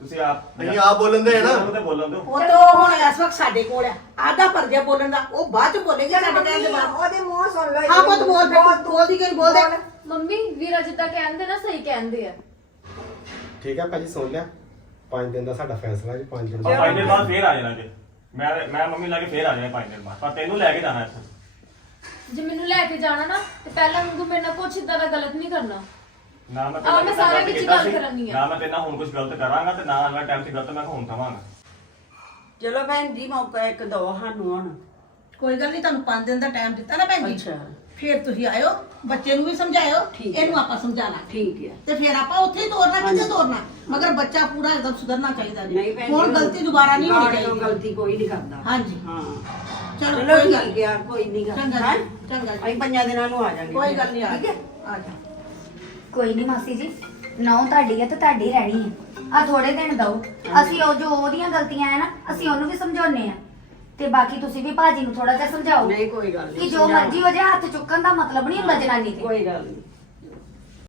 ਤੁਸੀਂ ਆਪ ਅਸੀਂ ਆਪ ਬੋਲਣ ਦੇ ਆ ਨਾ। ਉਹਨੂੰ ਤੇ ਬੋਲਣ ਦਿਓ। ਉਹ ਤਾਂ ਹੁਣ ਇਸ ਵਕਤ ਸਾਡੇ ਕੋਲ ਆ। ਆਦਾ ਪਰਜਾ ਬੋਲਣ ਦਾ ਉਹ ਬਾਅਦ ਚ ਬੋਲੇਗੀ ਸਾਡੇ ਕਹਿਣ ਦੇ ਬਾਅਦ ਉਹਦੇ ਮੂੰਹ ਸੁਣ ਲਓ ਹਾਂ ਪੁੱਤ ਬੋਲ ਬੋਲ ਬੋਲਦੀ ਗਈ ਬੋਲਦੇ। ਮੰਮੀ ਵੀਰਾ ਜਿੱਦਾਂ ਕਹਿੰਦੇ ਨਾ ਸਹੀ ਕਹਿੰਦੇ ਆ। ਠੀਕ ਹੈ ਭਾਜੀ ਸੁਣ ਲਿਆ। 5 ਦਿਨ ਦਾ ਸਾਡਾ ਫੈਸਲਾ ਜੀ 5 ਦਿਨ ਆਪਾਂ ਪੰਜ ਦਿਨ ਬਾਅਦ ਫੇਰ ਆ ਜਾਣਾ ਜੇ। ਮੈਂ ਮੈਂ ਮੰਮੀ ਲਾ ਕੇ ਫੇਰ ਆ ਜਾਣਾ ਪੰਜ ਦਿਨ ਬਾਅਦ। ਪਰ ਤੈਨੂੰ ਲੈ ਕੇ ਜਾਣਾ ਇੱਥੇ। ਜੇ ਮੈਨੂੰ ਲੈ ਕੇ ਜਾਣਾ ਨਾ ਤੇ ਪਹਿਲਾਂ ਮੈਨੂੰ ਮੇਰੇ ਨਾਲ ਕੁਛ ਇਦਾਂ ਦਾ ਗਲਤ ਨਹੀਂ ਕਰਨਾ। ਨਾ ਮੈਂ ਆਹ ਮੈਂ ਤੇਰੇ ਨਾਲ ਸਾਰਿਆਂ ਗਲਤ ਵਿੱਚ ਹੀ ਕੀਤਾ ਗੱਲ ਸੀ, ਕਰਨੀ ਆ। ਨਾ ਮੈਂ ਤੇਰੇ ਨਾਲ ਹੁਣ ਕੁਝ ਗਲਤ ਕਰਾਂਗਾ ਤੇ ਨਾ ਅਗਲਾ ਟਾਈਮ ਤੇ ਗਲਤ ਮੈਂ ਹੁਣ ਥਵਾਂਗਾ ਚਲੋ ਭੈਣ ਜੀ ਮੌਕਾ ਇੱਕ ਦੋ ਸਾਨੂੰ ਹੁਣ। ਕੋਈ ਗੱਲ ਨਹੀਂ ਤੁਹਾਨੂੰ 5 ਦਿਨ ਦਾ ਟਾਈਮ ਦਿੱਤਾ ਨਾ ਭੈਣ ਜੀ। ਅੱਛਾ। ਫਿਰ ਤੁਸੀਂ ਆਇਓ ਬੱਚੇ ਨੂੰ ਵੀ ਸਮਝਾਇਓ ਠੀਕ ਹੈ। ਇਹਨੂੰ ਆਪਾਂ ਸਮਝਾਣਾ ਠੀਕ ਹੈ। ਤੇ ਫਿਰ ਆਪਾਂ ਉੱਥੇ ਹੀ ਤੋਰਨਾ ਕਿੱਥੇ ਤੋਰਨਾ? ਮਗਰ ਬੱਚਾ ਪੂਰਾ ਇੱਕਦਮ ਸੁਧਰਨਾ ਚਾਹੀਦਾ ਜੀ। ਹੁਣ ਗਲਤੀ ਦੁਬਾਰਾ ਨਹੀਂ ਹੋਣੀ ਗਾੜੀ ਤੋਂ ਚਾਹੀਦੀ। ਗਲਤੀ ਕੋਈ ਨਹੀਂ ਕਰਦਾ। ਹਾਂਜੀ। ਹਾਂ। ਚਲੋ ਚਲੋ ਕੋਈ ਗੱਲ ਠੀਕ ਹੈ ਕੋਈ ਨਹੀਂ ਚੰਗਾ ਕਰਦਾ ਜੀ, ਚੰਗਾ ਜੀ। ਅਸੀਂ ਪੰਜਾਂ ਦਿਨਾਂ ਨੂੰ ਆ ਜਾਾਂਗੇ। ਕੋਈ ਗੱਲ ਨਹੀਂ ਆ ਠੀਕ ਹੈ? ਆ ਜਾ ਕੋਈ ਨਹੀਂ ਮਾਸੀ ਜੀ ਨੌ ਤੁਹਾਡੀ ਹੈ ਤੇ ਤੁਹਾਡੀ ਰਹਿਣੀ ਹੈ। ਆ ਥੋੜੇ ਦਿਨ ਦਓ। ਅਸੀਂ ਉਹ ਜੋ ਉਹਦੀਆਂ ਗਲਤੀਆਂ ਹੈ ਨਾ ਅਸੀਂ ਉਹਨੂੰ ਵੀ ਸਮਝਾਉਨੇ ਆ ਤੇ ਬਾਕੀ ਤੁਸੀਂ ਵੀ ਭਾਜੀ ਨੂੰ ਥੋੜਾ ਜਿਹਾ ਸਮਝਾਓ ਨਹੀਂ ਕੋਈ ਗੱਲ ਕਿ ਨਹੀਂ ਜੋ ਮਰਜ਼ੀ ਹੋ ਜਾਏ ਹੱਥ ਚੁੱਕਣ ਦਾ ਮਤਲਬ ਨਹੀਂ ਹੁੰਦਾ ਜਨਾਨੀ ਤੇ। ਕੋਈ ਗੱਲ ਨਹੀਂ।